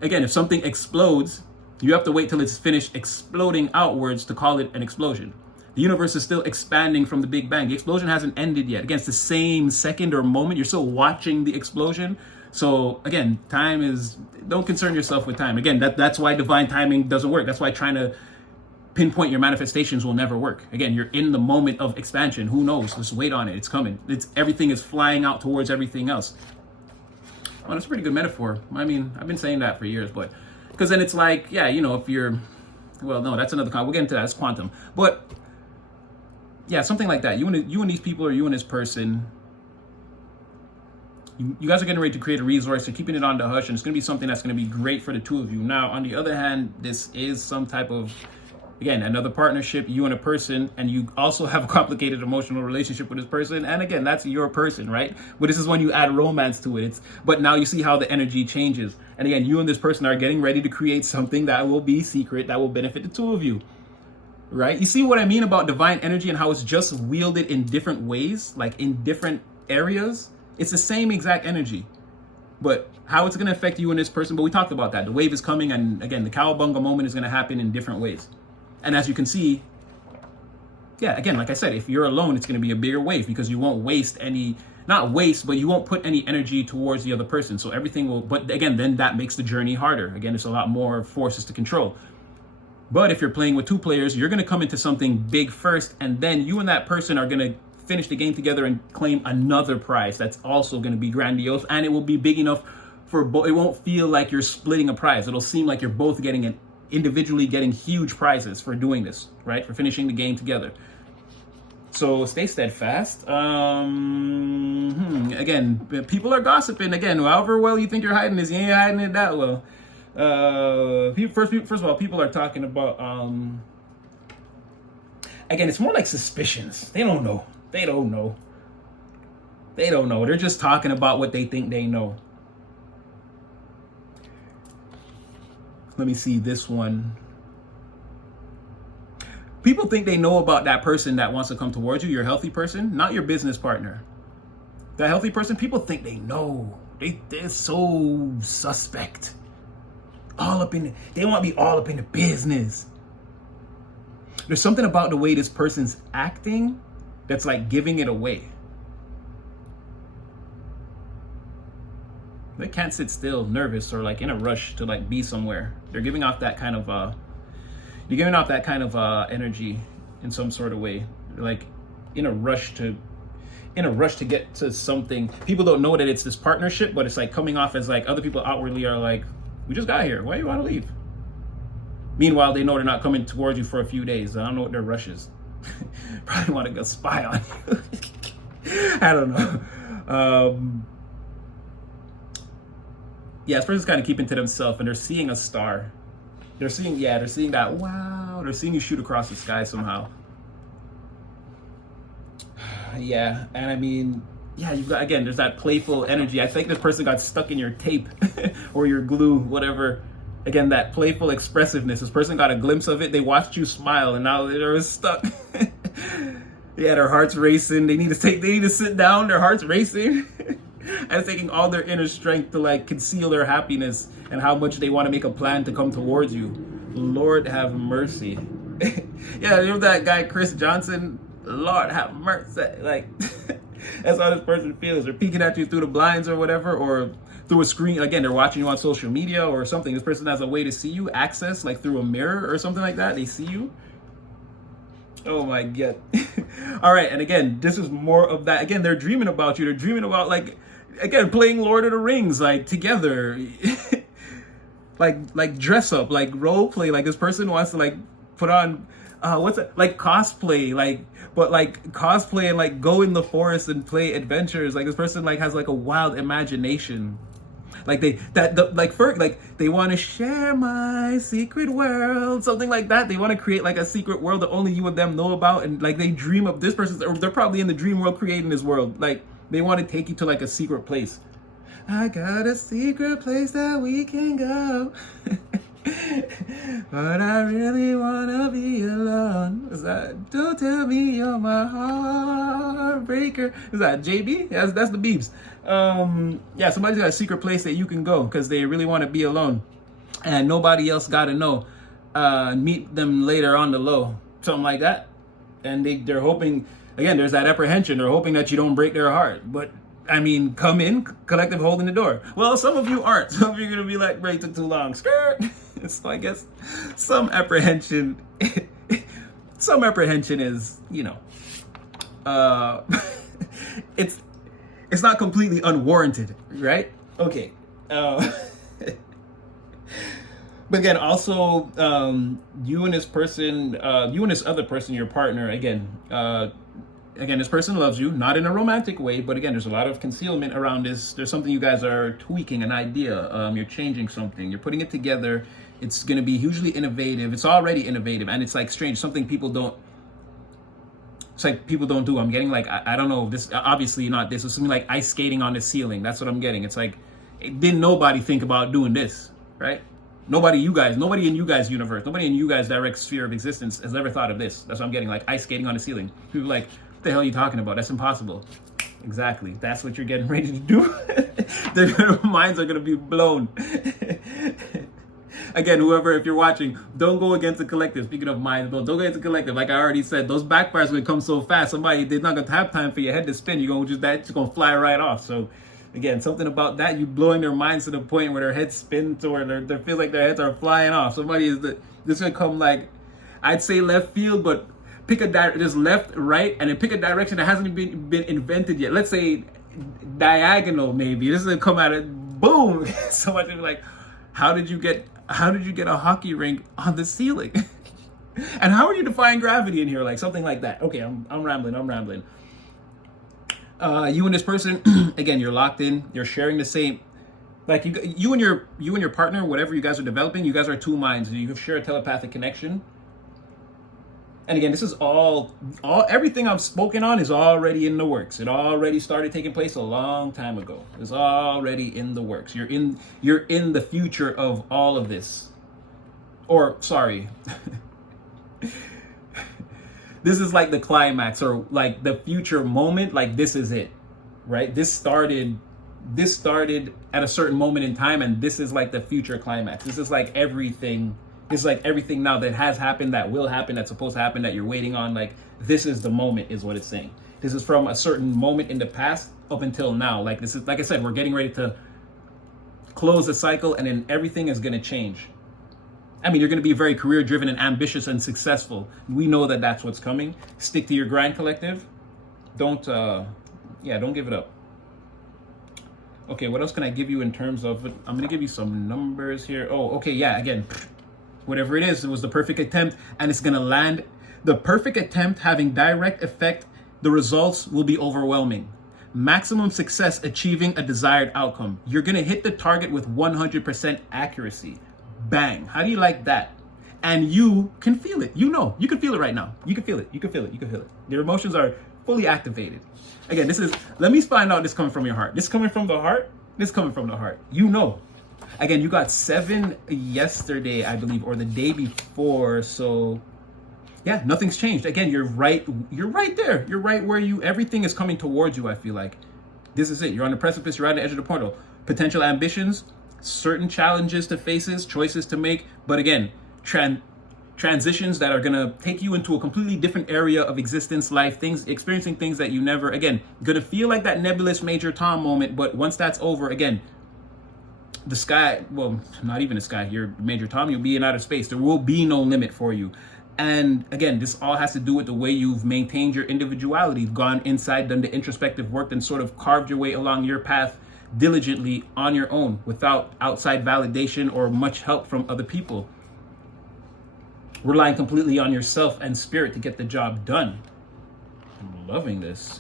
again, if something explodes, you have to wait till it's finished exploding outwards to call it an explosion. The universe is still expanding from the Big Bang. The explosion hasn't ended yet. Again, it's the same second or moment. You're still watching the explosion. So again, don't concern yourself with time. Again, that's why divine timing doesn't work. That's why trying to pinpoint your manifestations will never work. Again, you're in the moment of expansion. Who knows? Just wait on it. It's coming. Everything is flying out towards everything else. Well, that's a pretty good metaphor. I mean, I've been saying that for years, but because then it's like, yeah, you know, if you're, well, no, that's another we'll get into that. It's quantum, but yeah, something like that. You and these people, or you and this person, you guys are getting ready to create a resource. You're keeping it on the hush, and it's going to be something that's going to be great for the two of you. Now, on the other hand, this is some type of, again, another partnership, you and a person, and you also have a complicated emotional relationship with this person. And again, that's your person, right? But this is when you add romance to it. But now you see how the energy changes. And again, you and this person are getting ready to create something that will be secret, that will benefit the two of you, right? You see what I mean about divine energy and how it's just wielded in different ways, like in different areas? It's the same exact energy, but how it's going to affect you and this person. But we talked about that. The wave is coming, and again, the cowabunga moment is going to happen in different ways. And as you can see, yeah, again, like I said, if you're alone, it's going to be a bigger wave because you won't waste any, not waste, but you won't put any energy towards the other person. So everything will, but again, then that makes the journey harder. Again, it's a lot more forces to control. But if you're playing with two players, you're going to come into something big first, and then you and that person are going to finish the game together and claim another prize that's also going to be grandiose, and it will be big enough for both. It won't feel like you're splitting a prize. It'll seem like you're both getting an individually getting huge prizes for doing this, right? For finishing the game together. So stay steadfast. Again, people are gossiping. Again, however well you think you're hiding this, you ain't hiding it that well. First of all, people are talking about, again, it's more like suspicions. They don't know. They don't know. They don't know. They're just talking about what they think they know. Let me see this one. People think they know about that person that wants to come towards you, your healthy person, not your business partner. That healthy person, people think they know. They're so suspect. They want to be all up in the business. There's something about the way this person's acting that's like giving it away. They can't sit still, nervous, or like in a rush to like be somewhere. They're giving off that kind of energy in some sort of way. They're like in a rush to get to something. People don't know that it's this partnership, but it's like coming off as like other people outwardly are like, we just got here. Why do you want to leave? Meanwhile, they know they're not coming towards you for a few days. I don't know what their rush is. Probably want to go spy on you. I don't know. Yeah, this person's kind of keeping to themselves, and they're seeing a star. They're seeing that, wow. They're seeing you shoot across the sky somehow. Yeah, and I mean, yeah, you've got, again, there's that playful energy. I think this person got stuck in your tape or your glue, whatever. Again, that playful expressiveness. This person got a glimpse of it. They watched you smile, and now they're stuck. Yeah, their heart's racing. They need to sit down. Their heart's racing. And it's taking all their inner strength to like conceal their happiness and how much they want to make a plan to come towards you. Lord have mercy. Yeah, you know that guy Chris Johnson? Lord have mercy. Like, that's how this person feels. They're peeking at you through the blinds or whatever, or through a screen. Again, they're watching you on social media or something. This person has a way to see you, access, like through a mirror or something like that. They see you. Oh my God. All right, and again, this is more of that. Again, they're dreaming about you. They're dreaming about, like, again, playing Lord of the Rings, like, together. like dress up, like role play. Like, this person wants to, like, put on, what's it? Like, cosplay, like, but, like, cosplay and, like, go in the forest and play adventures. Like, this person, like, has, like, a wild imagination. Like they want to share my secret world, something like that. They want to create like a secret world that only you and them know about, and like they dream of this person, or they're probably in the dream world creating this world. Like they want to take you to like a secret place. I got a secret place that we can go, but I really wanna be alone. Is that don't tell me you're my heartbreaker? Is that JB? That's the Beebs. Yeah, somebody's got a secret place that you can go because they really want to be alone, and nobody else got to know. Meet them later on the low, something like that. And they're hoping, again, there's that apprehension. They're hoping that you don't break their heart. But I mean, come in, collective holding the door. Well, some of you aren't. Some of you are gonna be like, "Break, took too long." Skirt. So I guess some apprehension some apprehension is, it's not completely unwarranted, right? Okay. But again, also, you and this other person, your partner, again, this person loves you, not in a romantic way, but again, there's a lot of concealment around this. There's something you guys are tweaking, an idea. You're changing something. You're putting it together. It's going to be hugely innovative. It's already innovative, and it's like strange. Something people don't. It's like people don't do. I'm getting like, I don't know. This obviously not this. It's something like ice skating on the ceiling. That's what I'm getting. It's like, didn't nobody think about doing this, right? Nobody in you guys' universe, nobody in you guys' direct sphere of existence has ever thought of this. That's what I'm getting, like ice skating on the ceiling. People are like, what the hell are you talking about? That's impossible. Exactly. That's what you're getting ready to do. Their minds are going to be blown. Again, whoever, if you're watching, don't go against the collective. Speaking of minds, don't go against the collective. Like I already said, those backfires will come so fast. They're not going to have time for your head to spin. That's going to fly right off. So again, something about that, you blowing their minds to the point where their heads spin to where they feel like their heads are flying off. This gonna come like, I'd say left field, but pick just left, right, and then pick a direction that hasn't been invented yet. Let's say diagonal, maybe. This is gonna come out of boom. Somebody be like, how did you get a hockey rink on the ceiling? And how are you defying gravity in here? Like something like that. Okay, I'm rambling. You and this person, again, you're locked in. You're sharing the same, like you and your partner, whatever you guys are developing. You guys are two minds. You share a telepathic connection. And again, this is all everything I've spoken on is already in the works. It already started taking place a long time ago. It's already in the works. You're in the future of all of this. Or sorry. This is like the climax, or like the future moment. Like this is it, right? This started at a certain moment in time, and this is like the future climax. This is like everything. It's like everything now that has happened, that will happen, that's supposed to happen, that you're waiting on. Like this is the moment, is what it's saying. This is from a certain moment in the past up until now. Like this is, like I said, we're getting ready to close the cycle, and then everything is going to change. I mean, you're going to be very career driven and ambitious and successful. We know that that's what's coming. Stick to your grind, collective. Don't give it up. Okay, what else can I give you in terms of, I'm going to give you some numbers here. Oh, okay, yeah, again, whatever it is, it was the perfect attempt, and it's going to land. The perfect attempt having direct effect, the results will be overwhelming. Maximum success achieving a desired outcome. You're going to hit the target with 100% accuracy. Bang. How do you like that? And you can feel it. You can feel it right now. You can feel it. Your emotions are fully activated. Again, let me find out this coming from your heart. This coming from the heart. Again, you got 7 yesterday, I believe, or the day before. So yeah, nothing's changed. Again, you're right there. You're right where everything is coming towards you. I feel like this is it. You're on the precipice. You're on the edge of the portal. Potential ambitions, certain challenges to face, choices to make, but again, transitions that are gonna take you into a completely different area of existence, life, experiencing things that you never, again, gonna feel like that nebulous Major Tom moment, but once that's over, again, the sky, well, not even the sky, you're Major Tom, you'll be in outer space. There will be no limit for you. And again, this all has to do with the way you've maintained your individuality, gone inside, done the introspective work, and sort of carved your way along your path diligently on your own without outside validation or much help from other people. Relying completely on yourself and spirit to get the job done. I'm loving this.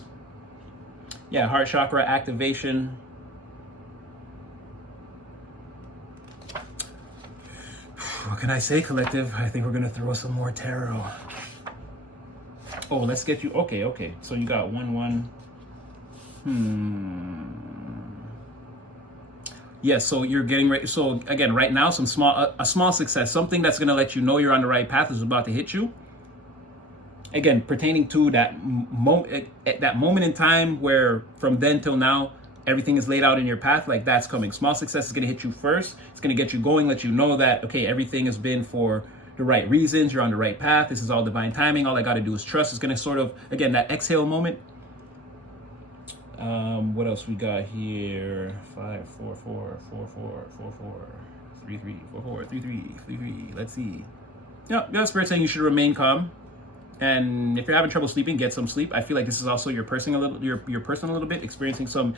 Yeah, heart chakra activation. What can I say, collective? I think we're gonna throw some more tarot. Oh, let's get you. Okay. So you got 1-1. Yeah, so you're getting ready. So again, right now, a small success, something that's going to let you know you're on the right path is about to hit you. Again, pertaining to that moment in time where from then till now, everything is laid out in your path, like that's coming. Small success is going to hit you first. It's going to get you going, let you know that, okay, everything has been for the right reasons. You're on the right path. This is all divine timing. All I got to do is trust. It's going to sort of, again, that exhale moment. What else we got here? 5, 4, 4, 4, 4, 4, 4, 3, 3, 4, 4, 3, 3, 3, 3. Let's see. Yeah, Spirit saying you should remain calm. And if you're having trouble sleeping, get some sleep. I feel like this is also your person a little bit experiencing some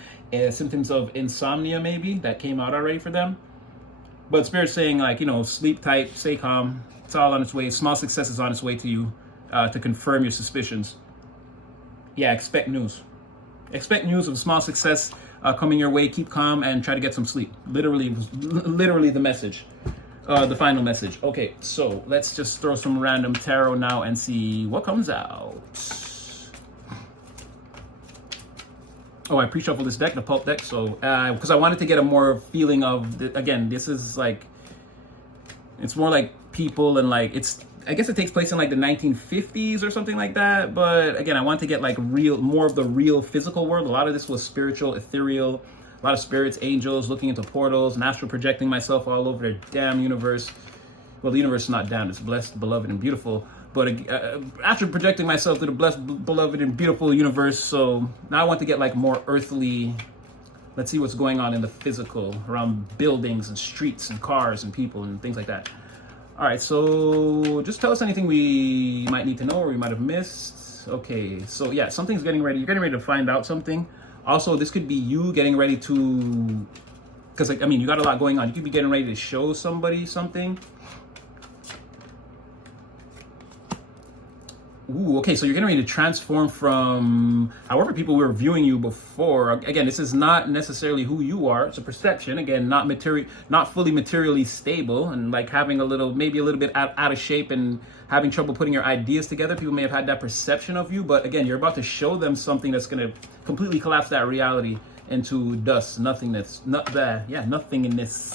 symptoms of insomnia maybe that came out already for them. But Spirit's saying, like, you know, sleep tight, stay calm. It's all on its way. Small success is on its way to you to confirm your suspicions. Yeah, expect news. Expect news of small success coming your way. Keep calm and try to get some sleep. Literally the message. The final message. Okay, so let's just throw some random tarot now and see what comes out. Oh, I pre-shuffled this deck, the pulp deck, so because I wanted to get a more feeling of again, this is like, it's more like people and like, it's, I guess it takes place in like the 1950s or something like that, but again, I want to get like more of the real physical world. A lot of this was spiritual, ethereal, a lot of spirits, angels, looking into portals, and astral projecting myself all over the damn universe. Well, the universe is not damn, it's blessed, beloved, and beautiful. But astral projecting myself to the blessed, beloved, and beautiful universe. So now I want to get like more earthly. Let's see what's going on in the physical around buildings and streets and cars and people and things like that. All right, so just tell us anything we might need to know or we might have missed. Okay, so yeah, something's getting ready. You're getting ready to find out something. Also, this could be you getting ready to, because like, I mean, you got a lot going on. You could be getting ready to show somebody something. Ooh, okay, so you're getting ready to transform from however people were viewing you before. Again, this is not necessarily who you are. It's a perception. Again, not fully materially stable, and like having maybe a little bit out of shape and having trouble putting your ideas together. People may have had that perception of you, but again, you're about to show them something that's going to completely collapse that reality into dust, nothingness, nothingness.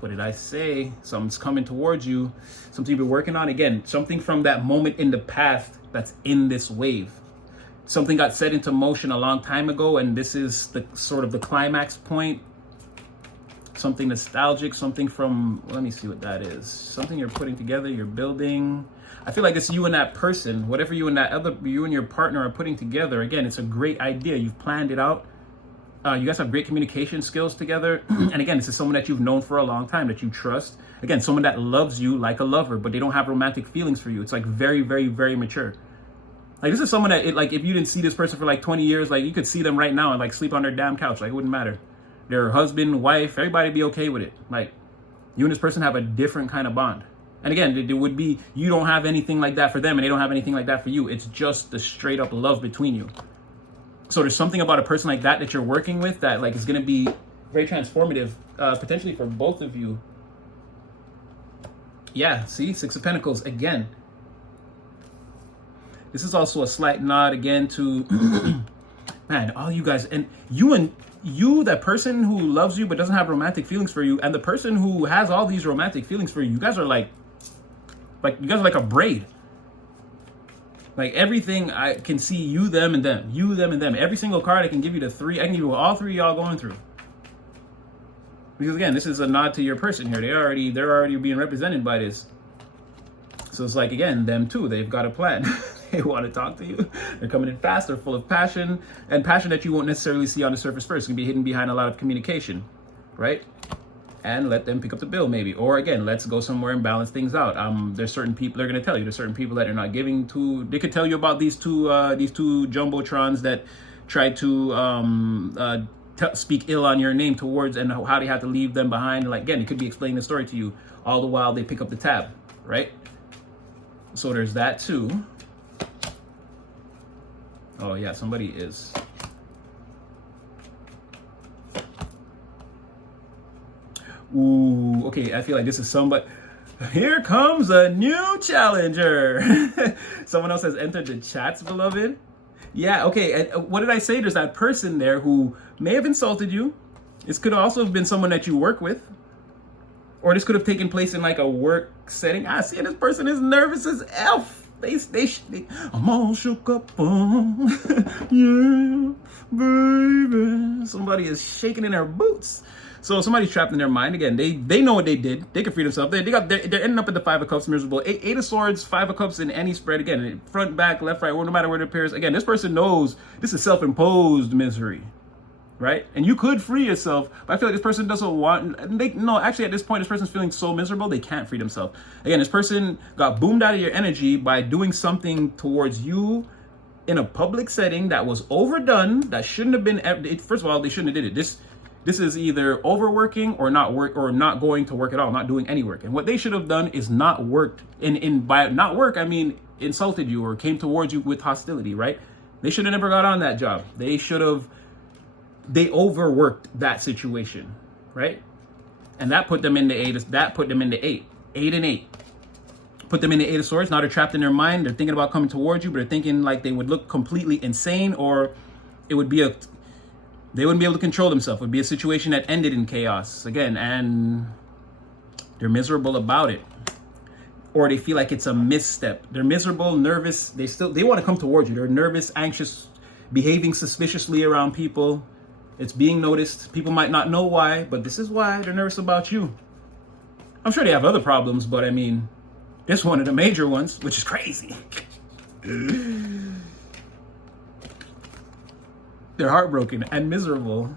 What did I say? Something's coming towards you. Something you've been working on. Again, something from that moment in the past that's in this wave. Something got set into motion a long time ago, and this is the sort of the climax point. Something nostalgic, something from, let me see what that is. Something you're putting together, you're building. I feel like it's you and that person, whatever you and your partner are putting together. Again, it's a great idea. You've planned it out. You guys have great communication skills together. And again, this is someone that you've known for a long time, that you trust. Again, someone that loves you like a lover, but they don't have romantic feelings for you. It's like very, very, very mature. Like this is someone that, like, if you didn't see this person for like 20 years, like you could see them right now and like sleep on their damn couch. Like it wouldn't matter. Their husband, wife, everybody be okay with it. Like you and this person have a different kind of bond. And again, it would be, you don't have anything like that for them and they don't have anything like that for you. It's just the straight up love between you. So there's something about a person like that you're working with that like is going to be very transformative, potentially for both of you. Yeah, see, Six of Pentacles again. This is also a slight nod again to, man, all you guys, and you, that person who loves you but doesn't have romantic feelings for you, and the person who has all these romantic feelings for you, you guys are like you guys are like a braid. Like everything, I can see you, them, and them. You, them, and them. Every single card, I can give you the three. I can give you all three of y'all going through. Because again, this is a nod to your person here. They're already being represented by this. So it's like, again, them too. They've got a plan. They want to talk to you. They're coming in fast. They're full of passion. And passion that you won't necessarily see on the surface first. It can be hidden behind a lot of communication, right? And let them pick up the bill maybe. Or again, let's go somewhere and balance things out. There's certain people, they're going to tell you, there's certain people that are not giving to, they could tell you about these two jumbotrons that try to speak ill on your name towards, and how they have to leave them behind. Like again, it could be explaining the story to you all the while they pick up the tab, right? So there's that too. Oh yeah, somebody is. Ooh, okay, I feel like this is somebody. Here comes a new challenger. Someone else has entered the chats, beloved. Yeah, okay, and what did I say? There's that person there who may have insulted you. This could also have been someone that you work with. Or this could have taken place in like a work setting. I see this person is nervous as F. They I'm all shook up. Yeah, baby. Somebody is shaking in their boots. So somebody's trapped in their mind. Again, they know what they did. They can free themselves. They're ending up at the Five of Cups, miserable. Eight of Swords, Five of Cups in any spread. Again, front, back, left, right, no matter where it appears. Again, this person knows this is self-imposed misery, right? And you could free yourself, but I feel like this person doesn't want, no, actually at this point, this person's feeling so miserable, they can't free themselves. Again, this person got boomed out of your energy by doing something towards you in a public setting that was overdone, that shouldn't have been, first of all, they shouldn't have did it. This is either overworking or not going to work at all, not doing any work. And what they should have done is not worked, by not work, I mean, insulted you or came towards you with hostility, right? They should have never got on that job. They overworked that situation, right? And that put them into eight. That put them into eight and eight. Put them in the Eight of Swords. Now they're trapped in their mind. They're thinking about coming towards you, but they're thinking like they would look completely insane, or it would be they wouldn't be able to control themselves. It would be a situation that ended in chaos again, and they're miserable about it, or they feel like it's a misstep. They're miserable, nervous. They want to come towards you. They're nervous, anxious, behaving suspiciously around people. It's being noticed. People might not know why, but this is why they're nervous about you. I'm sure they have other problems, but I mean, this is one of the major ones, which is crazy. They're heartbroken and miserable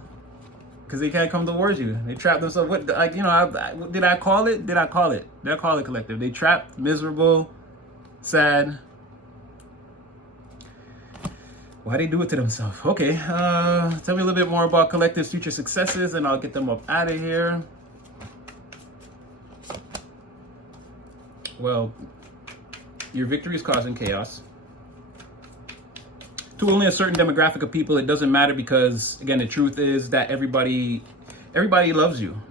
because they can't come towards you. They trap themselves. Did I call it? Did I call it, collective? They trapped, miserable, sad. Why they do it to themselves? Okay, tell me a little bit more about collective's future successes, and I'll get them up out of here. Well, your victory is causing chaos. To only a certain demographic of people, it doesn't matter because, again, the truth is that everybody loves you.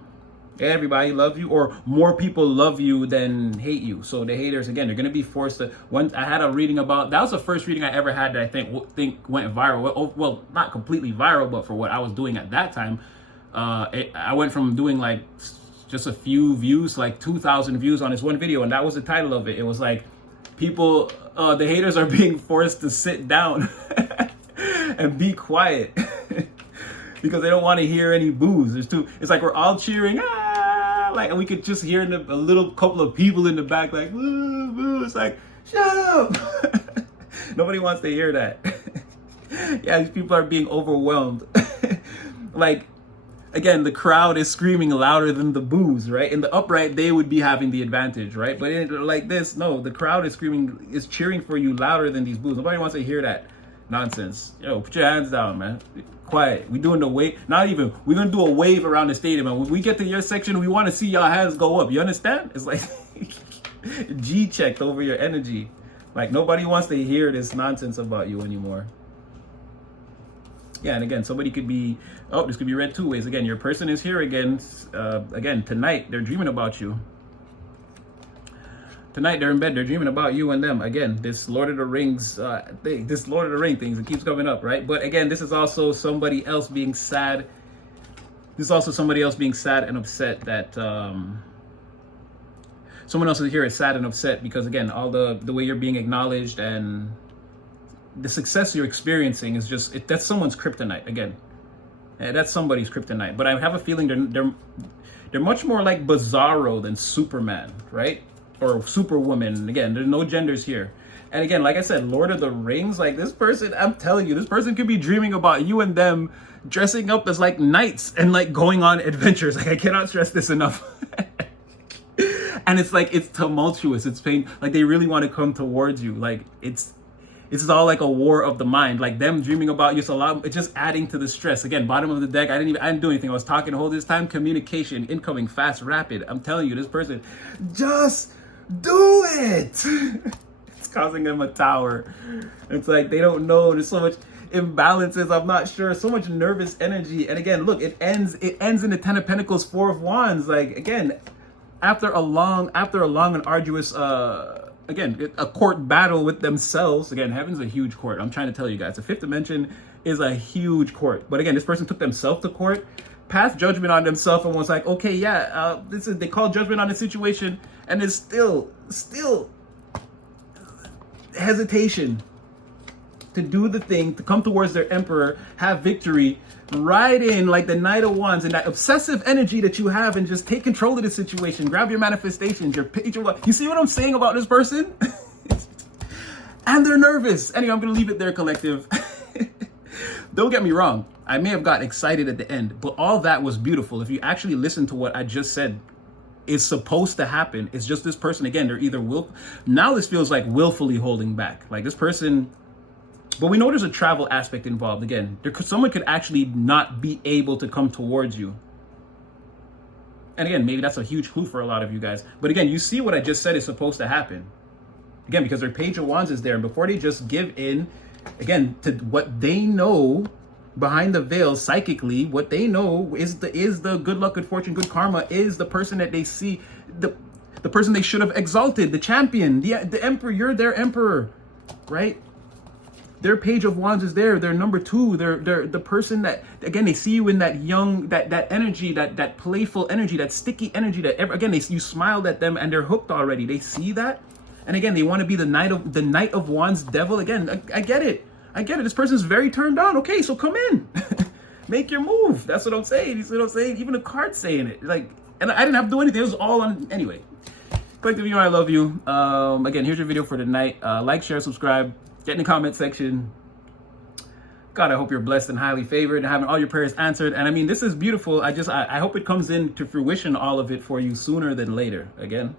Everybody loves you, or more people love you than hate you. So the haters, again, they're going to be forced to. I had a reading about, that was the first reading I ever had that I think went viral. Well, not completely viral, but for what I was doing at that time, I went from doing like just a few views, like 2,000 views on this one video, and that was the title of it. It was like, people, the haters are being forced to sit down and be quiet because they don't want to hear any boos. It's like we're all cheering, like, and we could just hear a little couple of people in the back like, boo, boo. It's like, shut up. Nobody wants to hear that. Yeah, these people are being overwhelmed. Like, again, the crowd is screaming louder than the boos, right? In the upright, they would be having the advantage, right? But like this, no, the crowd is cheering for you louder than these boos. Nobody wants to hear that nonsense. Yo, put your hands down, man. Quiet. We doing the wave. We're gonna do a wave around the stadium, and when we get to your section, we want to see y'all hands go up. You understand? It's like G-checked over your energy. Like, nobody wants to hear this nonsense about you anymore. Yeah, and again, somebody could be, this could be read two ways. Again, your person is here again. Again, tonight, they're dreaming about you. Tonight, they're in bed, they're dreaming about you and them. Again, this Lord of the Rings thing, this Lord of the Ring things, it keeps coming up, right? But again, this is also somebody else being sad. This is also somebody else being sad and upset that, someone else is here is sad and upset because, again, all the way you're being acknowledged and the success you're experiencing is just, that's someone's kryptonite. Again, that's somebody's kryptonite. But I have a feeling they're much more like Bizarro than Superman, right? Or Superwoman. Again, there's no genders here. And again, like I said, Lord of the Rings, like this person, I'm telling you, this person could be dreaming about you and them dressing up as like knights and like going on adventures. Like, I cannot stress this enough. And it's like, it's tumultuous, it's pain. Like, they really want to come towards you. Like, it's all like a war of the mind. Like, them dreaming about you, it's just adding to the stress. Again, bottom of the deck, I didn't do anything. I was talking the whole this time. Communication, incoming, fast, rapid. I'm telling you, this person, just do it. It's causing them a tower. It's like, they don't know. There's so much imbalances. I'm not sure. So much nervous energy. And again, look, it ends in the Ten of Pentacles, Four of Wands. Like, again, after a long and arduous, again, a court battle with themselves. Again, heaven's a huge court. I'm trying to tell you guys, the fifth dimension is a huge court. But again, this person took themselves to court, passed judgment on themselves, and was like, okay, yeah, they called judgment on the situation, and there's still hesitation to do the thing, to come towards their emperor, have victory, ride in like the Knight of Wands, and that obsessive energy that you have, and just take control of the situation. Grab your manifestations, you see what I'm saying about this person? And they're nervous. Anyway, I'm gonna leave it there, collective. Don't get me wrong. I may have got excited at the end, but all that was beautiful. If you actually listen to what I just said, it's supposed to happen. It's just this person, again, they're either now this feels like willfully holding back. Like this person, but we know there's a travel aspect involved. Again, someone could actually not be able to come towards you. And again, maybe that's a huge clue for a lot of you guys. But again, you see what I just said is supposed to happen. Again, because their Page of Wands is there. And before they just give in, again, to what they know behind the veil psychically, what they know is the good luck, good fortune, good karma, is the person that they see, the person they should have exalted, the champion, the emperor. You're their emperor, right? Their Page of Wands is there. They're number 2. They're the person that, again, they see you in that young, that energy, that playful energy, that sticky energy, that again, you smiled at them and they're hooked already. They see that. And again, they want to be the Knight of Wands devil. Again, I get it. I get it. This person's very turned on. Okay, so come in. Make your move. That's what I'm saying. You see what I'm saying? Even the card's saying it. Like, and I didn't have to do anything. It was all on. Anyway. Collective, you know I love you. Again, here's your video for tonight. Like, share, subscribe. Get in the comment section. God, I hope you're blessed and highly favored and having all your prayers answered. And I mean, this is beautiful. I hope it comes into fruition, all of it, for you sooner than later. Again.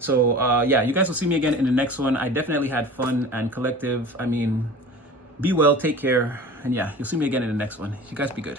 So, yeah, you guys will see me again in the next one. I definitely had fun. And collective, I mean, be well, take care, and yeah, you'll see me again in the next one. You guys be good.